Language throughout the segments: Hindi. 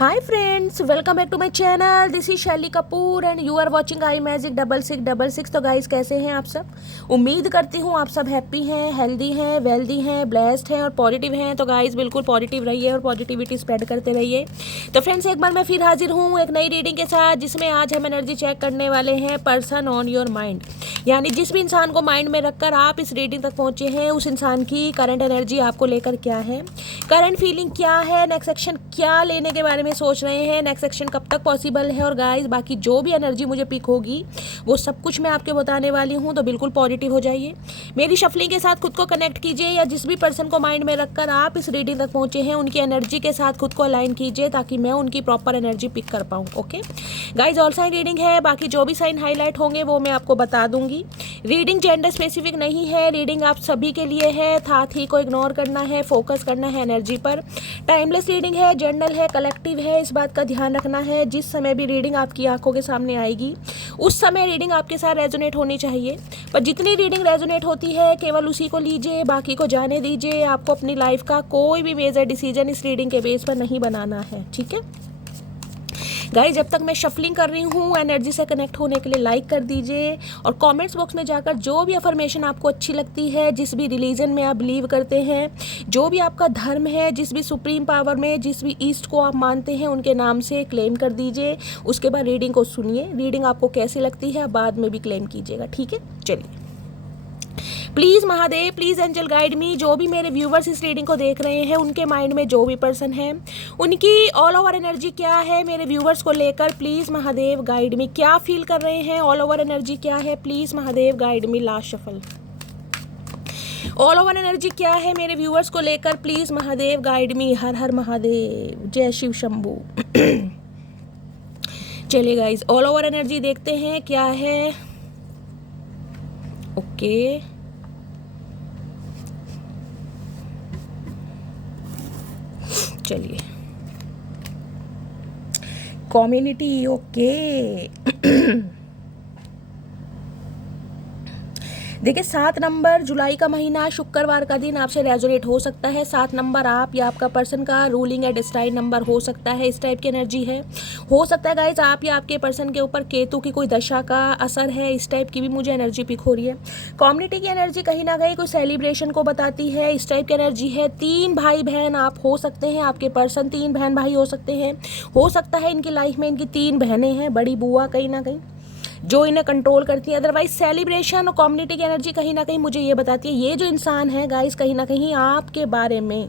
Hi friends, welcome back to my channel. This is Shaily Kapoor and you are watching I magic 6666। तो गाइस कैसे हैं आप सब। उम्मीद करती हूँ आप सब हैप्पी हैं, हेल्दी हैं, वेल्दी हैं, ब्लेस्ड हैं और पॉजिटिव हैं। तो गाइस बिल्कुल पॉजिटिव रहिए और पॉजिटिविटी स्प्रेड करते रहिए। तो फ्रेंड्स एक बार मैं फिर हाजिर हूँ एक नई रीडिंग के साथ, जिसमें आज हम एनर्जी चेक करने वाले हैं पर्सन ऑन योर माइंड। यानी जिस भी इंसान को माइंड में रखकर आप इस रीडिंग तक पहुँचे हैं, उस इंसान की करंट एनर्जी आपको लेकर क्या है, करंट फीलिंग क्या है, नेक्स्ट एक्शन क्या लेने के बारे में सोच रहे हैं, नेक्स्ट एक्शन कब तक पॉसिबल है। और गाइस बाकी जो भी एनर्जी मुझे पिक होगी वो सब कुछ मैं आपके बताने वाली हूँ। तो बिल्कुल पॉजिटिव हो जाइए, मेरी शफलिंग के साथ खुद को कनेक्ट कीजिए, या जिस भी पर्सन को माइंड में रखकर आप इस रीडिंग तक पहुँचे हैं उनकी एनर्जी के साथ खुद को अलाइन कीजिए, ताकि मैं उनकी प्रॉपर एनर्जी पिक कर पाऊँ। Okay guys, all sign reading है, बाकी जो भी साइन हाईलाइट होंगे वो मैं आपको बता दूंगी। रीडिंग जेंडर स्पेसिफिक नहीं है, रीडिंग आप सभी के लिए है। साथ ही को इग्नोर करना है, फोकस करना है एनर्जी पर। टाइमलेस रीडिंग है, जर्नल है, कलेक्टिव है, इस बात का ध्यान रखना है। जिस समय भी रीडिंग आपकी आंखों के सामने आएगी उस समय रीडिंग आपके साथ रेजोनेट होनी चाहिए, पर जितनी रीडिंग रेजोनेट होती है केवल उसी को लीजिए, बाकी को जाने दीजिए। आपको अपनी लाइफ का कोई भी मेजर डिसीजन इस रीडिंग के बेस पर नहीं बनाना है, ठीक है गाइस। जब तक मैं शफलिंग कर रही हूँ एनर्जी से कनेक्ट होने के लिए लाइक कर दीजिए, और कमेंट्स बॉक्स में जाकर जो भी अफर्मेशन आपको अच्छी लगती है, जिस भी रिलीजन में आप बिलीव करते हैं, जो भी आपका धर्म है, जिस भी सुप्रीम पावर में, जिस भी ईस्ट को आप मानते हैं, उनके नाम से क्लेम कर दीजिए। उसके बाद रीडिंग को सुनिए, रीडिंग आपको कैसी लगती है बाद में भी क्लेम कीजिएगा, ठीक है। चलिए, please Mahadev, please angel guide me. जो भी मेरे व्यूवर्स इस रीडिंग को देख रहे हैं उनके माइंड में जो भी पर्सन है उनकी ऑल ओवर एनर्जी क्या है मेरे व्यूवर्स को लेकर, प्लीज़ महादेव गाइड मी। क्या फील कर रहे हैं, ऑल ओवर एनर्जी क्या है, please Mahadev guide me. Last shuffle, all over energy क्या है मेरे व्यूवर्स को लेकर, प्लीज़ महादेव गाइड मी। हर हर महादेव, जय शिव शंभू। चलिए गाइज, ऑल ओवर एनर्जी देखते हैं क्या है। ओके चलिए, कम्युनिटी ओके। देखिए 7 नंबर जुलाई का महीना, शुक्रवार का दिन आपसे रेजोनेट हो सकता है। 7 नंबर आप या आपका पर्सन का रूलिंग या डिस्टाइन नंबर हो सकता है, इस टाइप की एनर्जी है। हो सकता है गाइज आप या आपके पर्सन के ऊपर केतु की कोई दशा का असर है, इस टाइप की भी मुझे एनर्जी पिक हो रही है। कम्युनिटी की एनर्जी कहीं ना कहीं कोई सेलिब्रेशन को बताती है, इस टाइप की एनर्जी है। 3 भाई बहन आप हो सकते हैं, आपके पर्सन 3 बहन भाई हो सकते हैं। हो सकता है इनकी लाइफ में इनकी 3 बहनें हैं, बड़ी बुआ कहीं ना कहीं जो इन्हें कंट्रोल करती है। अदरवाइज सेलिब्रेशन और कम्युनिटी की एनर्जी कहीं ना कहीं मुझे ये बताती है, ये जो इंसान है गाइस कहीं ना कहीं आपके बारे में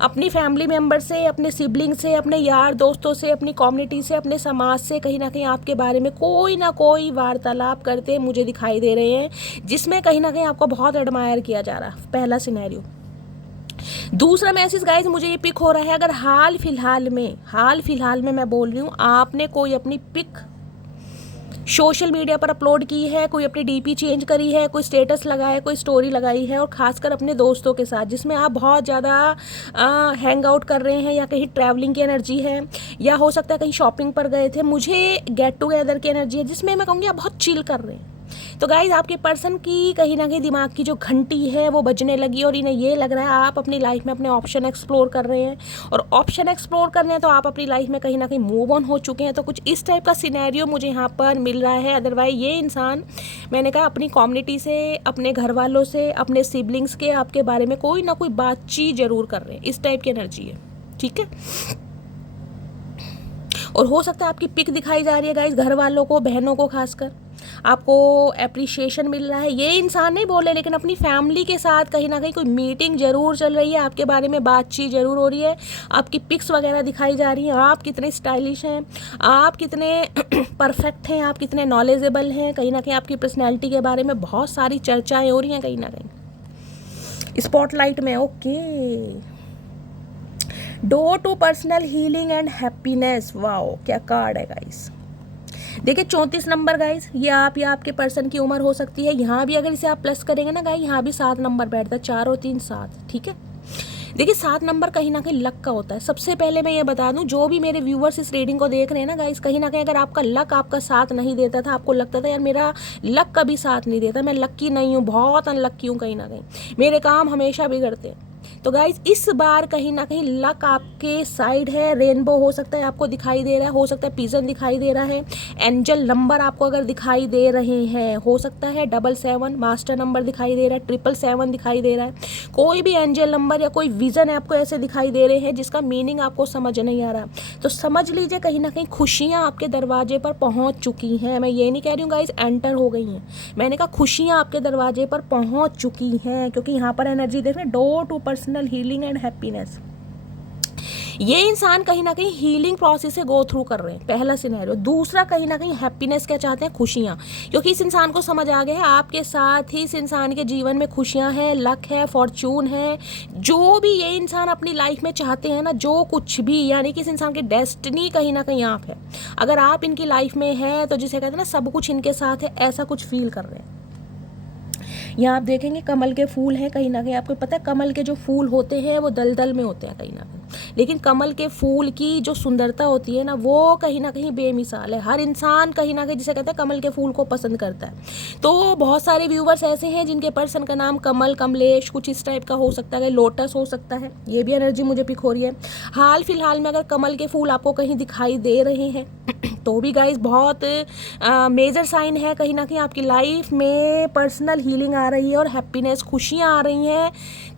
अपनी फैमिली मेम्बर से, अपने सिबलिंग से, अपने यार दोस्तों से, अपनी कम्युनिटी से, अपने समाज से कहीं ना कहीं आपके बारे में कोई ना कोई वार्तालाप करते मुझे दिखाई दे रहे हैं, जिसमें कहीं ना कहीं आपको बहुत एडमायर किया जा रहा है। पहला सिनेरियो। दूसरा मैसेज गाइस मुझे ये पिक हो रहा है, अगर हाल फिलहाल में मैं बोल रही हूँ, आपने कोई अपनी पिक सोशल मीडिया पर अपलोड की है, कोई अपनी डीपी चेंज करी है, कोई स्टेटस लगाया है, कोई स्टोरी लगाई है, और खासकर अपने दोस्तों के साथ जिसमें आप बहुत ज़्यादा हैंग आउट कर रहे हैं, या कहीं ट्रैवलिंग की एनर्जी है, या हो सकता है कहीं शॉपिंग पर गए थे। मुझे गेट टुगेदर की एनर्जी है जिसमें मैं कहूँगी आप बहुत चिल कर रहे हैं। तो गाइज आपके पर्सन की कहीं ना कहीं दिमाग की जो घंटी है वो बजने लगी, और इन्हें ये लग रहा है आप अपनी लाइफ में अपने ऑप्शन एक्सप्लोर कर रहे हैं, और ऑप्शन एक्सप्लोर कर रहे हैं तो आप अपनी लाइफ में कहीं ना कहीं मूव ऑन हो चुके हैं। तो कुछ इस टाइप का सिनेरियो मुझे यहाँ पर मिल रहा है। अदरवाइज ये इंसान, मैंने कहा, अपनी कम्युनिटी से, अपने घर वालों से, अपने सिबलिंग्स के आपके बारे में कोई ना कोई बातचीत जरूर कर रहे हैं, इस टाइप की एनर्जी है, ठीक है। और हो सकता है आपकी पिक दिखाई जा रही है गाइस, घर वालों को, बहनों को खासकर आपको अप्रिशिएशन मिल रहा है। ये इंसान नहीं बोले, लेकिन अपनी फैमिली के साथ कहीं ना कहीं कोई मीटिंग जरूर चल रही है, आपके बारे में बातचीत जरूर हो रही है, आपकी पिक्स वगैरह दिखाई जा रही हैं, आप कितने स्टाइलिश हैं, आप कितने परफेक्ट हैं, आप कितने नॉलेजेबल हैं। कहीं ना कहीं आपकी पर्सनैलिटी के बारे में बहुत सारी चर्चाएँ हो रही हैं कहीं ना कहीं स्पॉटलाइट में। Okay, door to personal healing and happiness. Wow, क्या कार्ड है गाइस। देखिए 34 नंबर गाइस, ये आप या आपके पर्सन की उम्र हो सकती है। यहाँ भी अगर इसे आप प्लस करेंगे ना गाइस, यहाँ भी 7 नंबर बैठता है, 4 और 3 7, ठीक है। देखिए 7 नंबर कहीं ना कहीं लक का होता है। सबसे पहले मैं ये बता दूं, जो भी मेरे व्यूवर्स इस रीडिंग को देख रहे हैं ना गाइस, कहीं ना कहीं अगर आपका लक आपका साथ नहीं देता था, आपको लगता था यार मेरा लक कभी साथ नहीं देता, मैं लक्की नहीं हूँ, बहुत अनलक्की हूँ, कहीं ना कहीं मेरे काम हमेशा बिगड़ते हैं, तो गाइज इस बार कहीं ना कहीं लक आपके साइड है। रेनबो हो सकता है आपको दिखाई दे रहा है, हो सकता है पिजन दिखाई दे रहा है, एंजल नंबर आपको अगर दिखाई दे रहे हैं, हो सकता है 77 मास्टर नंबर दिखाई दे रहा है, 777 दिखाई दे रहा है, कोई भी एंजल नंबर या कोई विजन आपको ऐसे दिखाई दे रहे हैं जिसका मीनिंग आपको समझ नहीं आ रहा, तो समझ लीजिए कहीं ना कहीं खुशियाँ आपके दरवाजे पर पहुँच चुकी हैं। मैं ये नहीं कह रही हूँ गाइज एंटर हो गई हैं, मैंने कहा खुशियाँ आपके दरवाजे पर पहुँच चुकी हैं, क्योंकि यहाँ पर एनर्जी देख रहे हैं, door to personal healing and happiness. ये इंसान कहीं ना कहीं हीलिंग प्रोसेस से गो थ्रू कर रहे हैं, पहला सिनेरियो। दूसरा कहीं ना कहीं हैप्पीनेस क्या चाहते हैं, खुशियाँ, क्योंकि इस इंसान को समझ आ गया है आपके साथ ही इस इंसान के जीवन में खुशियाँ हैं, लक है, फॉर्चून है, जो भी ये इंसान अपनी लाइफ में चाहते हैं ना, जो कुछ भी, यानी कि इस इंसान की डेस्टिनी कहीं ना कहीं आप है। अगर आप इनकी लाइफ में हैं तो जिसे कहते हैं ना सब कुछ इनके साथ है, ऐसा कुछ फील कर रहे हैं। यहाँ आप देखेंगे कमल के फूल हैं, कहीं ना कहीं आपको पता है कमल के जो फूल होते हैं वो दलदल में होते हैं कहीं ना कहीं, लेकिन कमल के फूल की जो सुंदरता होती है ना वो कहीं ना कहीं बेमिसाल है। हर इंसान कहीं ना कहीं जिसे कहते हैं कमल के फूल को पसंद करता है। तो बहुत सारे व्यूवर्स ऐसे हैं जिनके पर्सन का नाम कमल, कमलेश कुछ इस टाइप का हो सकता है, लोटस हो सकता है, ये भी एनर्जी मुझे पिक हो रही है। हाल फिलहाल में अगर कमल के फूल आपको कहीं दिखाई दे रहे हैं तो भी गाइस बहुत मेजर साइन है, कहीं ना कहीं आपकी लाइफ में पर्सनल हीलिंग आ रही है और हैप्पीनेस, खुशियाँ आ रही हैं।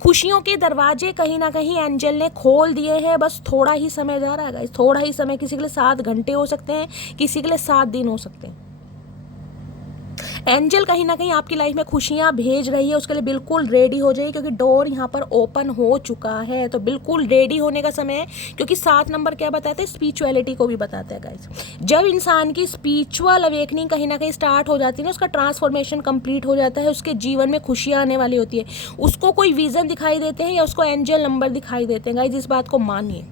खुशियों के दरवाजे कहीं ना कहीं एंजल ने खोल दिए हैं, बस थोड़ा ही समय जा रहा है गाइस, थोड़ा ही समय। किसी के लिए 7 घंटे हो सकते हैं, किसी के लिए 7 दिन हो सकते हैं। एंजल कहीं ना कहीं आपकी लाइफ में खुशियाँ भेज रही है, उसके लिए बिल्कुल रेडी हो जाइए, क्योंकि डोर यहाँ पर ओपन हो चुका है। तो बिल्कुल रेडी होने का समय है, क्योंकि 7 नंबर क्या बताता है, स्पिरिचुअलिटी को भी बताता है गाइस। जब इंसान की स्पिरिचुअल अवेकनिंग कहीं ना कहीं स्टार्ट हो जाती है ना, उसका ट्रांसफॉर्मेशन कंप्लीट हो जाता है, उसके जीवन में खुशियाँ आने वाली होती है, उसको कोई विजन दिखाई देते हैं या उसको एंजल नंबर दिखाई देते हैं गाइस, इस बात को मानिए।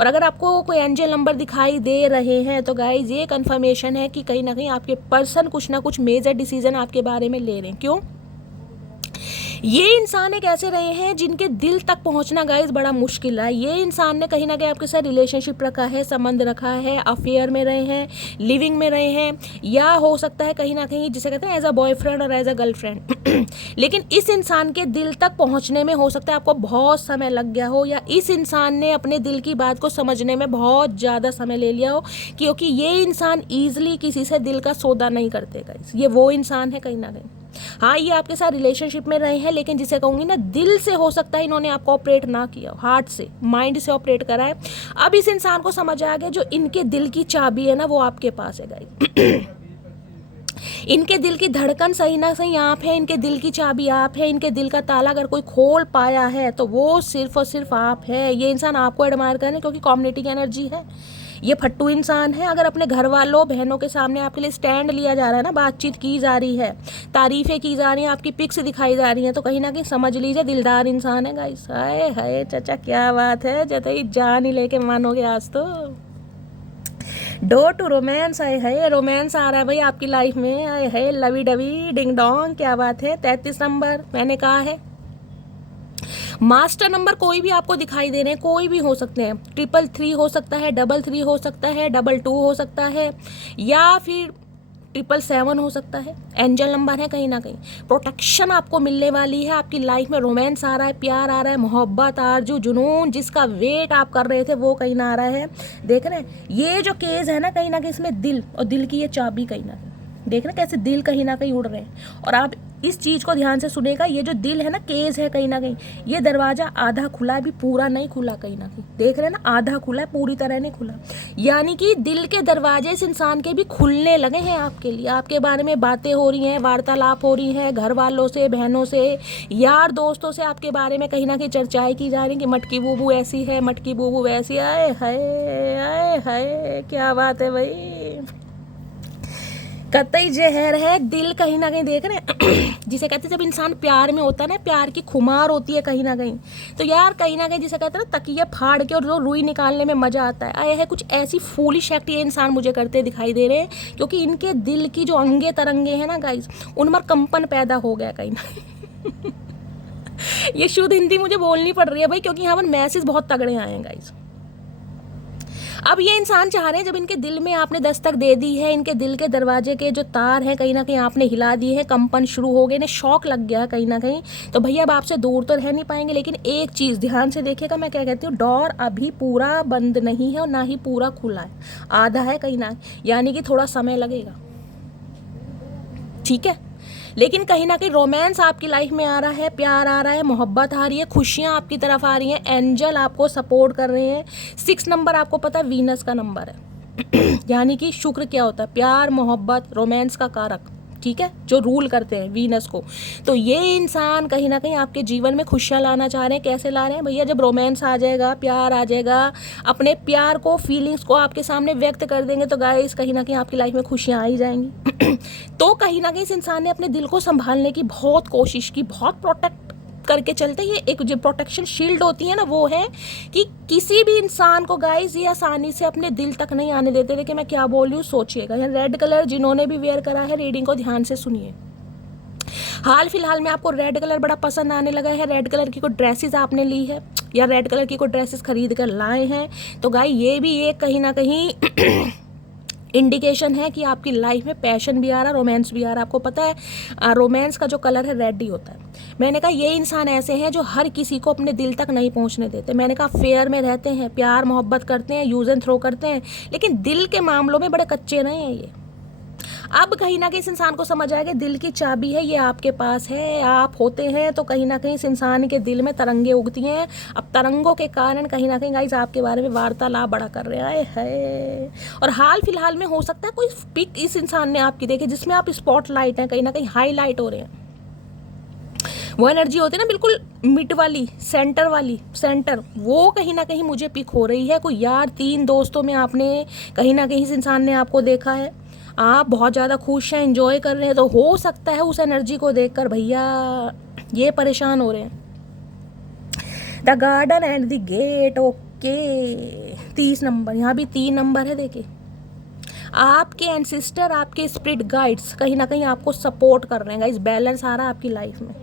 और अगर आपको कोई एंजल नंबर दिखाई दे रहे हैं तो गाइज ये कंफर्मेशन है कि कहीं ना कहीं आपके पर्सन कुछ ना कुछ मेजर डिसीजन आपके बारे में ले रहे हैं। क्यों? ये इंसान एक ऐसे रहे हैं जिनके दिल तक पहुंचना गाइज बड़ा मुश्किल है। ये इंसान ने कहीं ना कहीं आपके साथ रिलेशनशिप रखा है, संबंध रखा है, अफेयर में रहे हैं, लिविंग में रहे हैं, या हो सकता है कहीं ना कहीं जिसे कहते हैं एज अ बॉयफ्रेंड और एज अ गर्लफ्रेंड लेकिन इस इंसान के दिल तक पहुंचने में हो सकता है आपको बहुत समय लग गया हो, या इस इंसान ने अपने दिल की बात को समझने में बहुत ज़्यादा समय ले लिया हो, क्योंकि ये इंसान ईजिली किसी से दिल का सौदा नहीं करते गाइज। ये वो इंसान है कहीं ना कहीं। हाँ, ये आपके साथ रिलेशनशिप में रहे हैं, लेकिन जिसे कहूँगी ना दिल से हो सकता है इन्होंने आपको ऑपरेट ना किया, हार्ट से, माइंड से ऑपरेट करा है। अब इस इंसान को समझ आ गया जो इनके दिल की चाबी है ना वो आपके पास है गाइस। इनके दिल की धड़कन सही ना सही आप है, इनके दिल की चाबी आप है, इनके दिल का ताला अगर कोई खोल पाया है तो वो सिर्फ और सिर्फ आप है। ये इंसान आपको एडमायर करें क्योंकि कम्युनिटी की एनर्जी है। ये फट्टू इंसान है। अगर अपने घर वालों बहनों के सामने आपके लिए स्टैंड लिया जा रहा है ना, बातचीत की जा रही है, तारीफें की जा रही हैं, आपकी पिक्स दिखाई जा रही हैं, तो कहीं ना कहीं समझ लीजिए दिलदार इंसान है गाइस। हाय हाय चाचा क्या बात है, जैसे जान ही लेके मानोगे आज तो। डोर टू रोमांस आए है, रोमांस आ रहा है भाई आपकी लाइफ में, आए है लवी डवी डिंग डोंग, क्या बात है। 33 नंबर मैंने कहा है। मास्टर नंबर कोई भी आपको दिखाई दे रहे हैं, कोई भी हो सकते हैं, 333 हो सकता है, 33 हो सकता है, 22 हो सकता है, या फिर 777 हो सकता है। एंजल नंबर है कहीं ना कहीं। प्रोटेक्शन आपको मिलने वाली है, आपकी लाइफ में रोमांस आ रहा है, प्यार आ रहा है, मोहब्बत, आरजू, जुनून, जिसका वेट आप कर रहे थे वो कहीं ना आ रहा है। देख रहे हैं ये जो केस है ना कहीं ना कहीं इसमें दिल और दिल की ये चाबी कहीं ना कहीं, देख रहे हैं कैसे दिल कहीं ना कहीं उड़ रहे हैं। और आप इस चीज़ को ध्यान से सुनेगा, ये जो दिल है ना केस है कहीं ना कहीं, ये दरवाज़ा आधा खुला है, अभी पूरा नहीं खुला कहीं ना कहीं, देख रहे हैं ना आधा खुला है, पूरी तरह नहीं खुला। यानी कि दिल के दरवाजे इस इंसान के भी खुलने लगे हैं आपके लिए। आपके बारे में बातें हो रही हैं, वार्तालाप हो रही हैं, घर वालों से, बहनों से, यार दोस्तों से आपके बारे में कहीं ना कहीं चर्चाएँ की जा रही हैं कि मटकी बूबू ऐसी है, मटकी बूबू वैसी। आए हाय आए हाय क्या बात है भाई, कतई जहर है दिल कहीं ना कहीं, देख रहे हैं जिसे कहते हैं जब इंसान प्यार में होता है ना, प्यार की खुमार होती है कहीं ना कहीं, तो यार कहीं ना कहीं जिसे कहते हैं ना तकिया फाड़ के और जो रुई निकालने में मजा आता है। आए है कुछ ऐसी फूलिश एक्ट ये इंसान मुझे करते दिखाई दे रहे हैं, क्योंकि इनके दिल की जो अंगे तरंगे हैं ना गाइस, उनमें कंपन पैदा हो गया कहीं ना ये शुद्ध हिंदी मुझे बोलनी पड़ रही है भाई, क्योंकि यहाँ पर मैसेज बहुत तगड़े आए हैं गाइस। अब ये इंसान चाह रहे हैं, जब इनके दिल में आपने दस्तक दे दी है, इनके दिल के दरवाजे के जो तार हैं कहीं ना कहीं आपने हिला दिए हैं, कंपन शुरू हो गए, इन्हें शौक लग गया है कहीं ना कहीं, तो भैया अब आपसे दूर तो रह नहीं पाएंगे। लेकिन एक चीज़ ध्यान से देखिएगा, मैं क्या कहती हूँ, डोर अभी पूरा बंद नहीं है और ना ही पूरा खुला है, आधा है कहीं ना, यानी कि थोड़ा समय लगेगा, ठीक है। लेकिन कहीं ना कहीं रोमांस आपकी लाइफ में आ रहा है, प्यार आ रहा है, मोहब्बत आ रही है, खुशियाँ आपकी तरफ आ रही हैं, एंजल आपको सपोर्ट कर रहे हैं। 6 नंबर आपको पता है वीनस का नंबर है यानी कि शुक्र क्या होता है, प्यार, मोहब्बत, रोमांस का कारक, ठीक है, जो रूल करते हैं वीनस को। तो ये इंसान कहीं ना कहीं आपके जीवन में खुशियाँ लाना चाह रहे हैं। कैसे ला रहे हैं भैया, जब रोमांस आ जाएगा, प्यार आ जाएगा, अपने प्यार को, फीलिंग्स को आपके सामने व्यक्त कर देंगे, तो गाइस कहीं ना कहीं आपकी लाइफ में खुशियाँ आ ही जाएंगी तो कहीं ना कहीं इस इंसान ने अपने दिल को संभालने की बहुत कोशिश की, बहुत प्रोटेक्ट करके चलते। ये एक जो प्रोटेक्शन शील्ड होती है ना, वो है कि किसी भी इंसान को गाइस ये आसानी से अपने दिल तक नहीं आने देते। देखिए मैं क्या बोल रही हूँ, सोचिएगा। यहाँ रेड कलर जिन्होंने भी वेयर करा है, रीडिंग को ध्यान से सुनिए। हाल फिलहाल में आपको रेड कलर बड़ा पसंद आने लगा है, रेड कलर की कोई ड्रेसेस आपने ली है या रेड कलर की कोई ड्रेसेस खरीद कर लाए हैं, तो गाइस ये भी एक कहीं ना कहीं इंडिकेशन है कि आपकी लाइफ में पैशन भी आ रहा है, रोमांस भी आ रहा है। आपको पता है रोमांस का जो कलर है रेड ही होता है। मैंने कहा ये इंसान ऐसे हैं जो हर किसी को अपने दिल तक नहीं पहुंचने देते। मैंने कहा फेयर में रहते हैं, प्यार मोहब्बत करते हैं, यूज एंड थ्रो करते हैं, लेकिन दिल के मामलों में बड़े कच्चे नहीं हैं ये। अब कहीं ना कहीं इस इंसान को समझ आएगा दिल की चाबी है ये आपके पास है, आप होते हैं तो कहीं ना कहीं इस इंसान के दिल में तरंगे उगती हैं। अब तरंगों के कारण कहीं ना कहीं गाइस आपके बारे में वार्तालाप बड़ा कर रहे हैं। और हाल फिलहाल में हो सकता है कोई पिक इस इंसान ने आपकी देखे जिसमें आप स्पॉटलाइट हैं, कहीं ना कहीं हाईलाइट हो रहे हैं। वो एनर्जी होती है ना बिल्कुल मिड वाली, सेंटर वाली, सेंटर, वो कहीं ना कहीं मुझे पिक हो रही है। कोई यार 3 दोस्तों में आपने कहीं ना कहीं इस इंसान ने आपको देखा है, आप बहुत ज़्यादा खुश हैं, एंजॉय कर रहे हैं, तो हो सकता है उस एनर्जी को देखकर भैया ये परेशान हो रहे हैं। The garden and the gate, okay 30 number, यहाँ भी 3 नंबर है। देखिए आपके एंसेस्टर, आपके स्पिरिट गाइड्स कहीं ना कहीं आपको सपोर्ट कर रहे हैं गाइस, बैलेंस आ रहा है आपकी लाइफ में।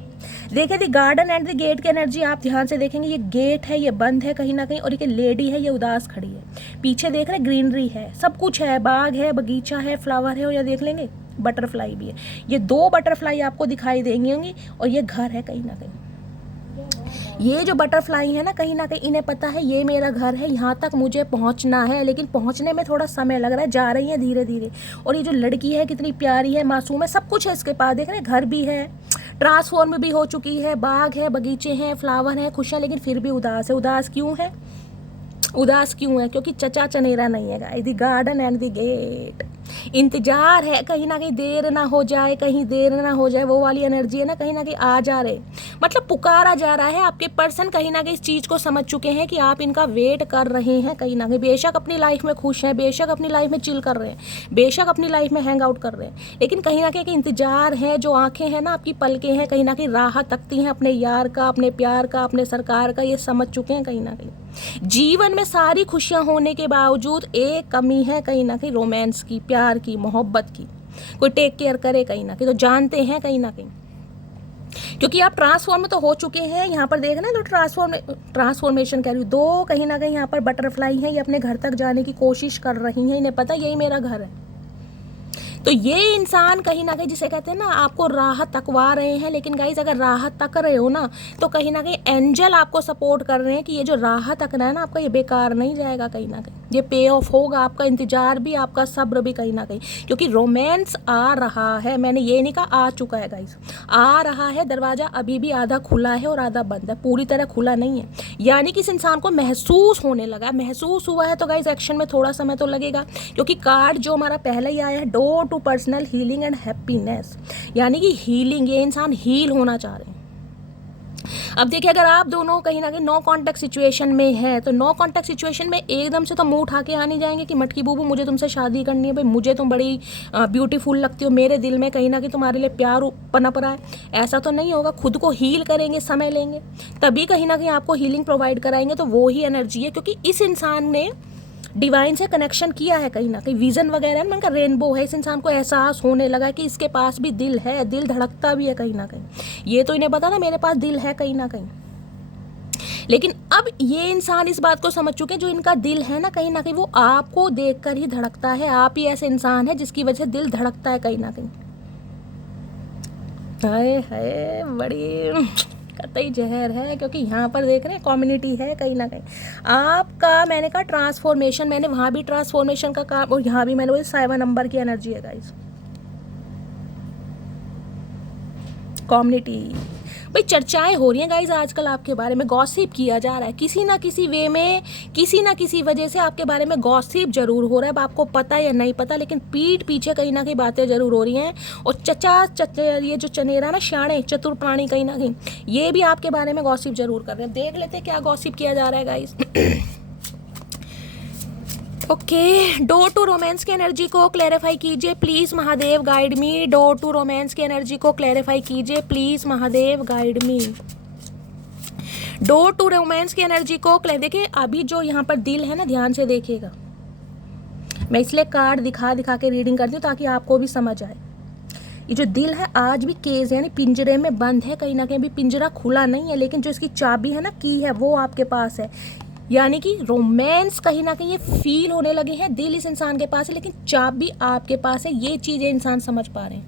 देखिए the garden and the gate की एनर्जी आप ध्यान से देखेंगे, ये गेट है, ये बंद है कहीं ना कहीं, और ये लेडी है, ये उदास खड़ी है। पीछे देख रहे ग्रीनरी है, सब कुछ है, बाग है, बगीचा है, फ्लावर है, और ये देख लेंगे बटरफ्लाई भी है। ये 2 बटरफ्लाई आपको दिखाई देंगी होंगी, और ये घर है कहीं ना कहीं। ये जो बटरफ्लाई है ना कहीं इन्हें पता है ये मेरा घर है, यहाँ तक मुझे पहुँचना है, लेकिन पहुँचने में थोड़ा समय लग रहा है, जा रही है धीरे धीरे। और ये जो लड़की है कितनी प्यारी है, मासूम है, सब कुछ है इसके पास। देख रहे हैं घर भी है, ट्रांसफॉर्म भी हो चुकी है, बाग है, बगीचे हैं, फ्लावर हैं, खुशियाँ, लेकिन फिर भी उदास है। उदास क्यों है? उदास क्यों है? क्योंकि चचा चनेरा नहीं है guys. The garden and the gate, इंतजार है कहीं ना कहीं, देर ना हो जाए, कहीं देर ना हो जाए, वो वाली एनर्जी है ना कहीं आ जा रहे, मतलब पुकारा जा रहा है। आपके पर्सन कहीं ना कहीं इस चीज़ को समझ चुके हैं कि आप इनका वेट कर रहे हैं कहीं ना कहीं। बेशक अपनी लाइफ में खुश हैं, बेशक अपनी लाइफ में चिल कर रहे हैं, बेशक अपनी लाइफ में हैंग आउट कर रहे हैं, लेकिन कहीं ना कहीं इंतजार है। जो आंखें हैं ना आपकी, पलकें हैं, कहीं ना कहीं राह तकती हैं अपने यार का, अपने प्यार का, अपने सरकार का, ये समझ चुके हैं कहीं ना कहीं। जीवन में सारी खुशियां होने के बावजूद एक कमी है कहीं ना कहीं, रोमांस की, प्यार की, मोहब्बत की। कोई टेक केयर करे कहीं ना कहीं, तो जानते हैं कहीं ना कहीं, क्योंकि आप ट्रांसफॉर्म तो हो चुके हैं। यहाँ पर देखना तो ट्रांसफॉर्मेशन कह रही हूँ, 2 कहीं ना कहीं यहाँ पर बटरफ्लाई हैं, ये अपने घर तक जाने की कोशिश कर रही हैं, इन्हें पता यही मेरा घर है। तो ये इंसान कहीं ना कहीं जिसे कहते हैं ना आपको राह तकवा रहे हैं, लेकिन गाइज अगर राह तक रहे हो ना तो कहीं ना कहीं एंजल आपको सपोर्ट कर रहे हैं कि ये जो राह तकना है ना आपका, ये बेकार नहीं जाएगा कहीं ना कहीं, ये पे ऑफ होगा। आपका इंतजार भी, आपका सब्र भी कहीं ना कहीं, क्योंकि रोमांस आ रहा है। मैंने ये नहीं कहा आ चुका है गाइज, आ रहा है। दरवाजा अभी भी आधा खुला है और आधा बंद है, पूरी तरह खुला नहीं है। यानी कि इस इंसान को महसूस होने लगा, महसूस हुआ है, तो गाइज एक्शन में थोड़ा समय तो लगेगा, क्योंकि कार्ड जो हमारा पहले ही आया है, door to personal healing and happiness, यानी कि हीलिंग, ये इंसान हील होना चाह रहे हैं। अब देखिए अगर आप दोनों कहीं ना कहीं नो कॉन्टैक्ट सिचुएशन में है, तो नो कॉन्टैक्ट सिचुएशन में एकदम से तो मुंह उठा के आ नहीं जाएंगे कि मटकी बूबू मुझे तुमसे शादी करनी है, भाई मुझे तुम बड़ी ब्यूटीफुल लगती हो, मेरे दिल में कहीं ना कहीं तुम्हारे लिए प्यार पनप रहा है, ऐसा तो नहीं होगा। खुद को हील करेंगे, समय लेंगे, तभी कहीं ना कहीं आपको हीलिंग प्रोवाइड कराएंगे। तो वो ही एनर्जी है, क्योंकि इस इंसान ने डिवाइन से कनेक्शन किया है कहीं ना कहीं, विजन वगैरह मैंने कहा रेनबो है। इस इंसान को एहसास होने लगा कि इसके पास भी दिल है, दिल धड़कता भी है कहीं ना कहीं। ये तो इन्हें पता था मेरे पास दिल है कहीं ना कहीं। लेकिन अब ये इंसान इस बात को समझ चुके हैं, जो इनका दिल है ना कहीं वो आपको देखकर ही धड़कता है। आप ही ऐसे इंसान है जिसकी वजह से दिल धड़कता है कहीं ना कहीं। हाय हाय, बड़ी कतई जहर है, क्योंकि यहाँ पर देख रहे हैं कम्युनिटी है कहीं ना कहीं आपका। मैंने कहा ट्रांसफॉर्मेशन, मैंने वहाँ भी ट्रांसफॉर्मेशन का काम, और यहाँ भी मैंने बोली 7 नंबर की एनर्जी है गाइस। कम्युनिटी भाई, चर्चाएं हो रही हैं गाइज आजकल आपके बारे में, गॉसिप किया जा रहा है किसी ना किसी वे में, किसी ना किसी वजह से आपके बारे में गॉसिप जरूर हो रहा है। अब आपको पता या नहीं पता, लेकिन पीठ पीछे कहीं ना कहीं बातें जरूर हो रही हैं। और ये जो चनेरा ना, श्याणे चतुर प्राणी, कहीं ना कहीं ये भी आपके बारे में गॉसिप जरूर कर रहे हैं। देख लेते हैं क्या गॉसिप किया जा रहा है guys. Okay, door to romance की एनर्जी को क्लैरिफाई कीजिए please Mahadev, guide me. Door to romance की एनर्जी को क्लैरिफाई कीजिए please Mahadev, guide me. Door to romance की एनर्जी को देखिए, अभी जो यहाँ पर दिल है ना, ध्यान से देखिएगा। मैं इसलिए कार्ड दिखा दिखा के रीडिंग करती हूँ ताकि आपको भी समझ आए। ये जो दिल है आज भी केज यानी पिंजरे में बंद है, कहीं ना कहीं भी पिंजरा खुला नहीं है, लेकिन जो इसकी चाबी है ना, की है, वो आपके पास है। यानी कि रोमांस कहीं ना कहीं ये फील होने लगे हैं। दिल इस इंसान के पास है, लेकिन चाबी आपके पास है। ये चीजें इंसान समझ पा रहे हैं,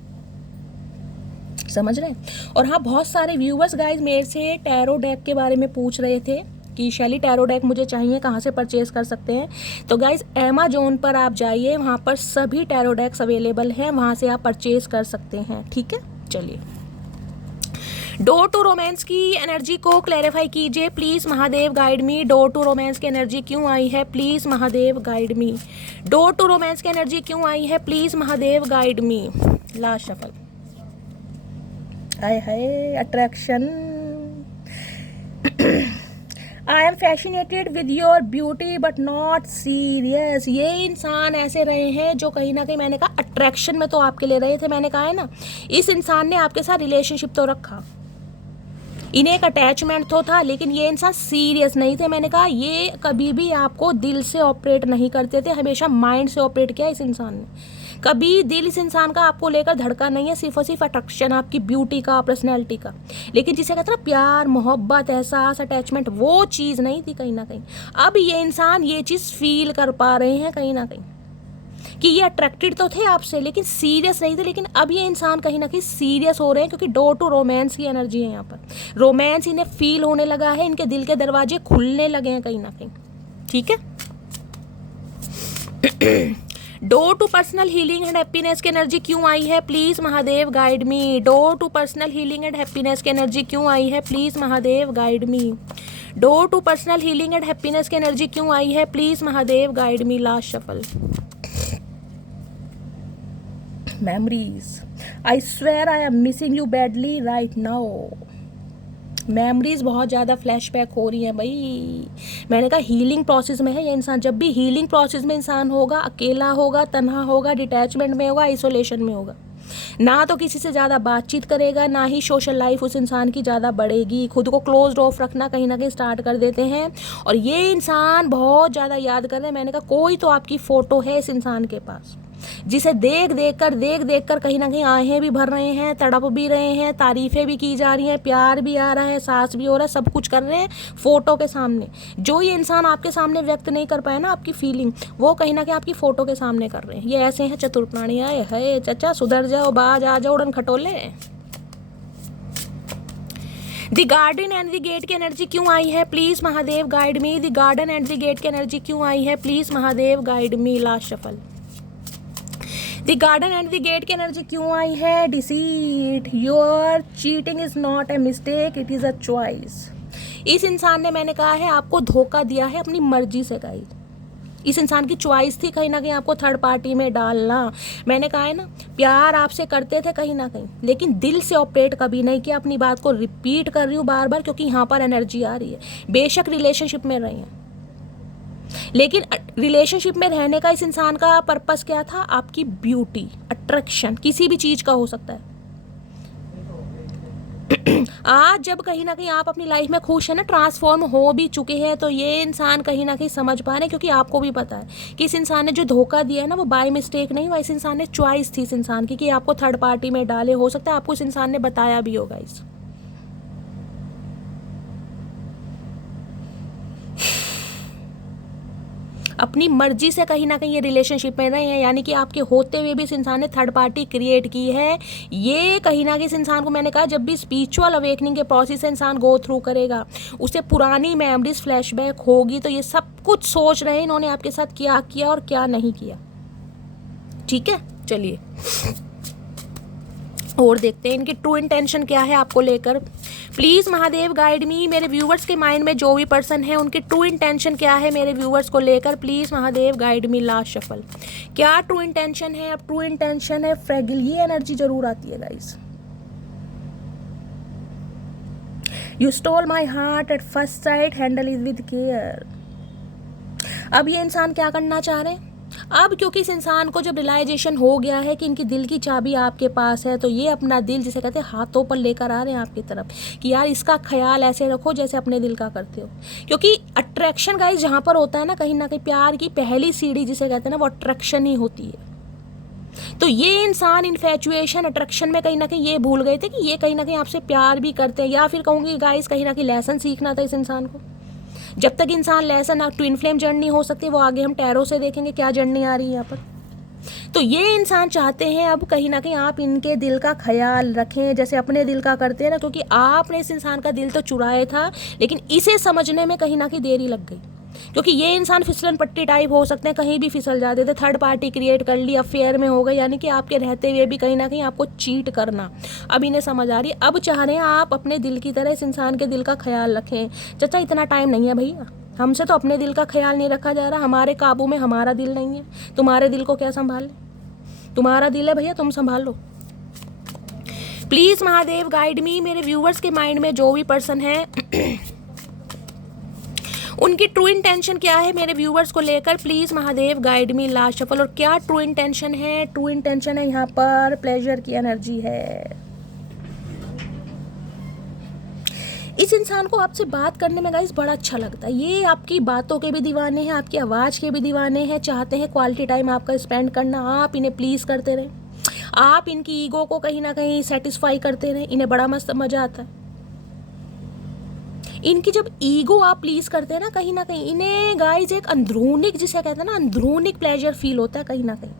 समझ रहे हैं। और हाँ, बहुत सारे व्यूवर्स गाइज मेरे से टैरो डेक के बारे में पूछ रहे थे कि शैली टैरो डेक मुझे चाहिए, कहाँ से परचेज कर सकते हैं। तो गाइज अमेजोन पर आप जाइए, वहाँ पर सभी टैरो डेक्स अवेलेबल हैं, वहाँ से आप परचेज कर सकते हैं। ठीक है, चलिए। डोर टू रोमांस की एनर्जी को क्लैरिफाई कीजिए please Mahadev, guide me. Door to romance की एनर्जी क्यों आई है please Mahadev, guide me. Door to romance की एनर्जी क्यों आई है please Mahadev, guide me. Last shuffle. हाय हाय, attraction. I am fascinated with your beauty but not serious. ये इंसान ऐसे रहे हैं जो कहीं ना कहीं, मैंने कहा अट्रैक्शन में तो आपके ले रहे थे, मैंने कहा है ना, इस इंसान ने आपके साथ रिलेशनशिप तो रखा, इन्हें एक अटैचमेंट तो था, लेकिन ये इंसान सीरियस नहीं थे। मैंने कहा ये कभी भी आपको दिल से ऑपरेट नहीं करते थे, हमेशा माइंड से ऑपरेट किया इस इंसान ने। कभी दिल इस इंसान का आपको लेकर धड़का नहीं है, सिर्फ और सिर्फ अट्रैक्शन आपकी ब्यूटी का, पर्सनैलिटी का। लेकिन जिसे कहते हैं ना प्यार, मोहब्बत, एहसास, अटैचमेंट, वो चीज़ नहीं थी कहीं ना कहीं। अब ये इंसान ये चीज़ फील कर पा रहे हैं कहीं ना कहीं कि ये अट्रैक्टेड तो थे आपसे, लेकिन सीरियस नहीं थे। लेकिन अब ये इंसान कहीं ना कहीं सीरियस हो रहे हैं, क्योंकि डोर टू रोमांस की एनर्जी है यहाँ पर। रोमांस इन्हें फील होने लगा है, इनके दिल के दरवाजे खुलने लगे हैं कहीं ना कहीं। ठीक है। Door to personal healing and happiness की एनर्जी क्यों आई है please Mahadev, guide me. Door to personal healing and happiness की एनर्जी क्यों आई है please Mahadev, guide me. Door to personal healing and happiness की एनर्जी क्यों आई है please Mahadev, guide me. Last shuffle. Memories. I swear I am missing you badly right now. Memories बहुत ज़्यादा फ्लैशबैक हो रही हैं भाई। मैंने कहा हीलिंग प्रोसेस में है ये इंसान। जब भी हीलिंग प्रोसेस में इंसान होगा, अकेला होगा, तन्हा होगा, डिटैचमेंट में होगा, आइसोलेशन में होगा, ना तो किसी से ज़्यादा बातचीत करेगा, ना ही सोशल लाइफ उस इंसान की ज़्यादा बढ़ेगी। खुद को क्लोज्ड ऑफ रखना कहीं ना कहीं स्टार्ट कर देते हैं। और ये इंसान बहुत ज़्यादा याद कर रहे हैं। मैंने कहा कोई तो आपकी फ़ोटो है इस इंसान के पास, जिसे देख देख कर कहीं ना कहीं आहें भी भर रहे हैं, तड़प भी रहे हैं, तारीफ़ें भी की जा रही हैं, प्यार भी आ रहा है, सास भी हो रहा है, सब कुछ कर रहे हैं फ़ोटो के सामने। जो ये इंसान आपके सामने व्यक्त नहीं कर पाया ना आपकी फीलिंग, वो कहीं ना कहीं आपकी फ़ोटो के सामने कर रहे हैं। ये ऐसे हैं चतुर प्राणी। आए है चचा, सुधर जाओ, बाज आ जाओ, उड़न खटोले। The garden and the gate की एनर्जी क्यों आई है please Mahadev, guide me. The garden and the gate की एनर्जी क्यों आई है please Mahadev, guide me. Last shuffle. The garden and the gate की एनर्जी क्यों आई है? Deceit. Your cheating is not a mistake, it is a choice. इस इंसान ने, मैंने कहा है, आपको धोखा दिया है अपनी मर्जी से गाइस। इस इंसान की चॉइस थी कहीं ना कहीं आपको थर्ड पार्टी में डालना। मैंने कहा है ना, प्यार आपसे करते थे कहीं ना कहीं, लेकिन दिल से ऑपरेट कभी नहीं किया। अपनी बात को रिपीट कर रही हूँ बार बार, क्योंकि यहाँ पर एनर्जी आ रही है। बेशक रिलेशनशिप में रहे हैं, लेकिन रिलेशनशिप में रहने का इस इंसान का पर्पस क्या था? आपकी ब्यूटी, अट्रैक्शन, किसी भी चीज़ का हो सकता है। आज जब कहीं ना कहीं आप अपनी लाइफ में खुश है ना, ट्रांसफॉर्म हो भी चुके हैं, तो ये इंसान कहीं ना कहीं समझ पा रहे हैं, क्योंकि आपको भी पता है कि इस इंसान ने जो धोखा दिया है ना, वो बाय मिस्टेक नहीं हुआ। इस इंसान ने चॉइस थी इस इंसान की कि आपको थर्ड पार्टी में डाले। हो सकता है आपको इस इंसान ने बताया भी होगा। अपनी मर्जी से कहीं ना कहीं ये रिलेशनशिप में रहे हैं, यानी कि आपके होते हुए भी इस इंसान ने थर्ड पार्टी क्रिएट की है। ये कहीं ना कहीं इस इंसान को, मैंने कहा, जब भी स्पिरिचुअल अवेकनिंग के प्रोसेस से इंसान गो थ्रू करेगा, उसे पुरानी मेमोरीज फ्लैशबैक होगी, तो ये सब कुछ सोच रहे हैं इन्होंने आपके साथ क्या किया और क्या नहीं किया। ठीक है, चलिए और देखते हैं इनकी ट्रू इंटेंशन क्या है आपको लेकर। प्लीज़ महादेव गाइड मी, मेरे व्यूवर्स के माइंड में जो भी पर्सन है उनकी ट्रू इंटेंशन क्या है मेरे व्यूवर्स को लेकर। Please Mahadev guide me. Last shuffle, क्या ट्रू इंटेंशन है? अब ट्रू इंटेंशन है फ्रेगिल, ये एनर्जी जरूर आती है guys. You stole my heart at first sight, handle is with care. अब ये इंसान क्या करना चाह रहे हैं? अब क्योंकि इस इंसान को जब रियलाइजेशन हो गया है कि इनकी दिल की चाबी आपके पास है, तो ये अपना दिल, जिसे कहते हैं, हाथों पर लेकर आ रहे हैं आपकी तरफ कि यार इसका ख्याल ऐसे रखो जैसे अपने दिल का करते हो। क्योंकि अट्रैक्शन गाइस जहाँ पर होता है ना, कहीं ना कहीं प्यार की पहली सीढ़ी जिसे कहते हैं ना, वो अट्रैक्शन ही होती है। तो ये इंसान इन्फैचुएशन, अट्रैक्शन में कहीं ना कहीं ये भूल गए थे कि ये कहीं ना कहीं आपसे प्यार भी करते हैं, या फिर कहूँगी गाइस कहीं ना कहीं लेसन सीखना था इस इंसान को। जब तक इंसान लेसन, ट्विन फ्लेम जर्नी हो सकती है, वो आगे हम टैरो से देखेंगे क्या जर्नी आ रही है यहाँ पर। तो ये इंसान चाहते हैं अब कहीं ना कहीं आप इनके दिल का ख्याल रखें जैसे अपने दिल का करते हैं ना, क्योंकि आपने इस इंसान का दिल तो चुराया था, लेकिन इसे समझने में कहीं ना कहीं देरी लग गई। क्योंकि ये इंसान फिसलन पट्टी टाइप हो सकते हैं, कहीं भी फिसल जाते थे, थर्ड पार्टी क्रिएट कर ली, अफेयर में हो गए, यानी कि आपके रहते हुए भी कहीं ना कहीं आपको चीट करना। अब इन्हें समझ आ रही है, अब चाह रहे हैं आप अपने दिल की तरह इस इंसान के दिल का ख्याल रखें। चाचा इतना टाइम नहीं है भैया, हमसे तो अपने दिल का ख्याल नहीं रखा जा रहा, हमारे काबू में हमारा दिल नहीं है, तुम्हारे दिल को क्या संभाल, तुम्हारा दिल है भैया, तुम संभाल लो। प्लीज़ महादेव गाइड मी, मेरे व्यूवर्स के माइंड में जो भी पर्सन है उनकी ट्रू इंटेंशन क्या है मेरे व्यूवर्स को लेकर। Please Mahadev guide me. Last shuffle, और क्या ट्रू इंटेंशन है? ट्रू इंटेंशन है यहाँ पर प्लेजर की एनर्जी है। इस इंसान को आपसे बात करने में गाइस बड़ा अच्छा लगता है, ये आपकी बातों के भी दीवाने हैं, आपकी आवाज़ के भी दीवाने हैं, चाहते हैं क्वालिटी टाइम आपका स्पेंड करना, आप इन्हें प्लीज़ करते रहें, आप इनकी ईगो को कहीं ना कहीं सेटिस्फाई करते रहें, इन्हें बड़ा मस्त मज़ा आता है। इनकी जब ईगो आप प्लीज़ करते हैं ना कहीं इन्हें गाइस एक अंदरूनी, जिसे कहते हैं ना, अंदरूनी प्लेजर फील होता है कहीं ना कहीं।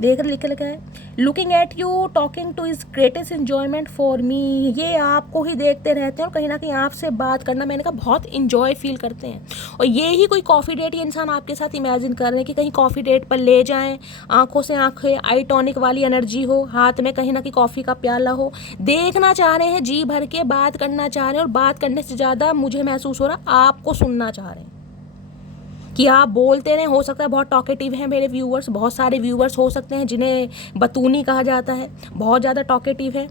देख लिखा है, looking at you talking two is greatest enjoyment for me. ये आपको ही देखते रहते हैं और कहीं ना कहीं आपसे बात करना, मैंने कहा, बहुत इन्जॉय फील करते हैं। और ये ही कोई कॉफ़ी डेट ये इंसान आपके साथ इमेजिन कर रहे हैं कि कहीं कॉफ़ी डेट पर ले जाएं, आंखों से आंखें, आई टॉनिक वाली एनर्जी हो, हाथ में कहीं ना कहीं कॉफ़ी का प्याला हो, देखना चाह रहे हैं, जी भर के बात करना चाह रहे हैं, और बात करने से ज़्यादा मुझे महसूस हो रहा आपको सुनना चाह रहे हैं कि आप बोलते रहें। हो सकता है बहुत टॉकेटिव हैं मेरे व्यूवर्स, बहुत सारे व्यूवर्स हो सकते हैं जिन्हें बतूनी कहा जाता है, बहुत ज़्यादा टॉकेटिव है।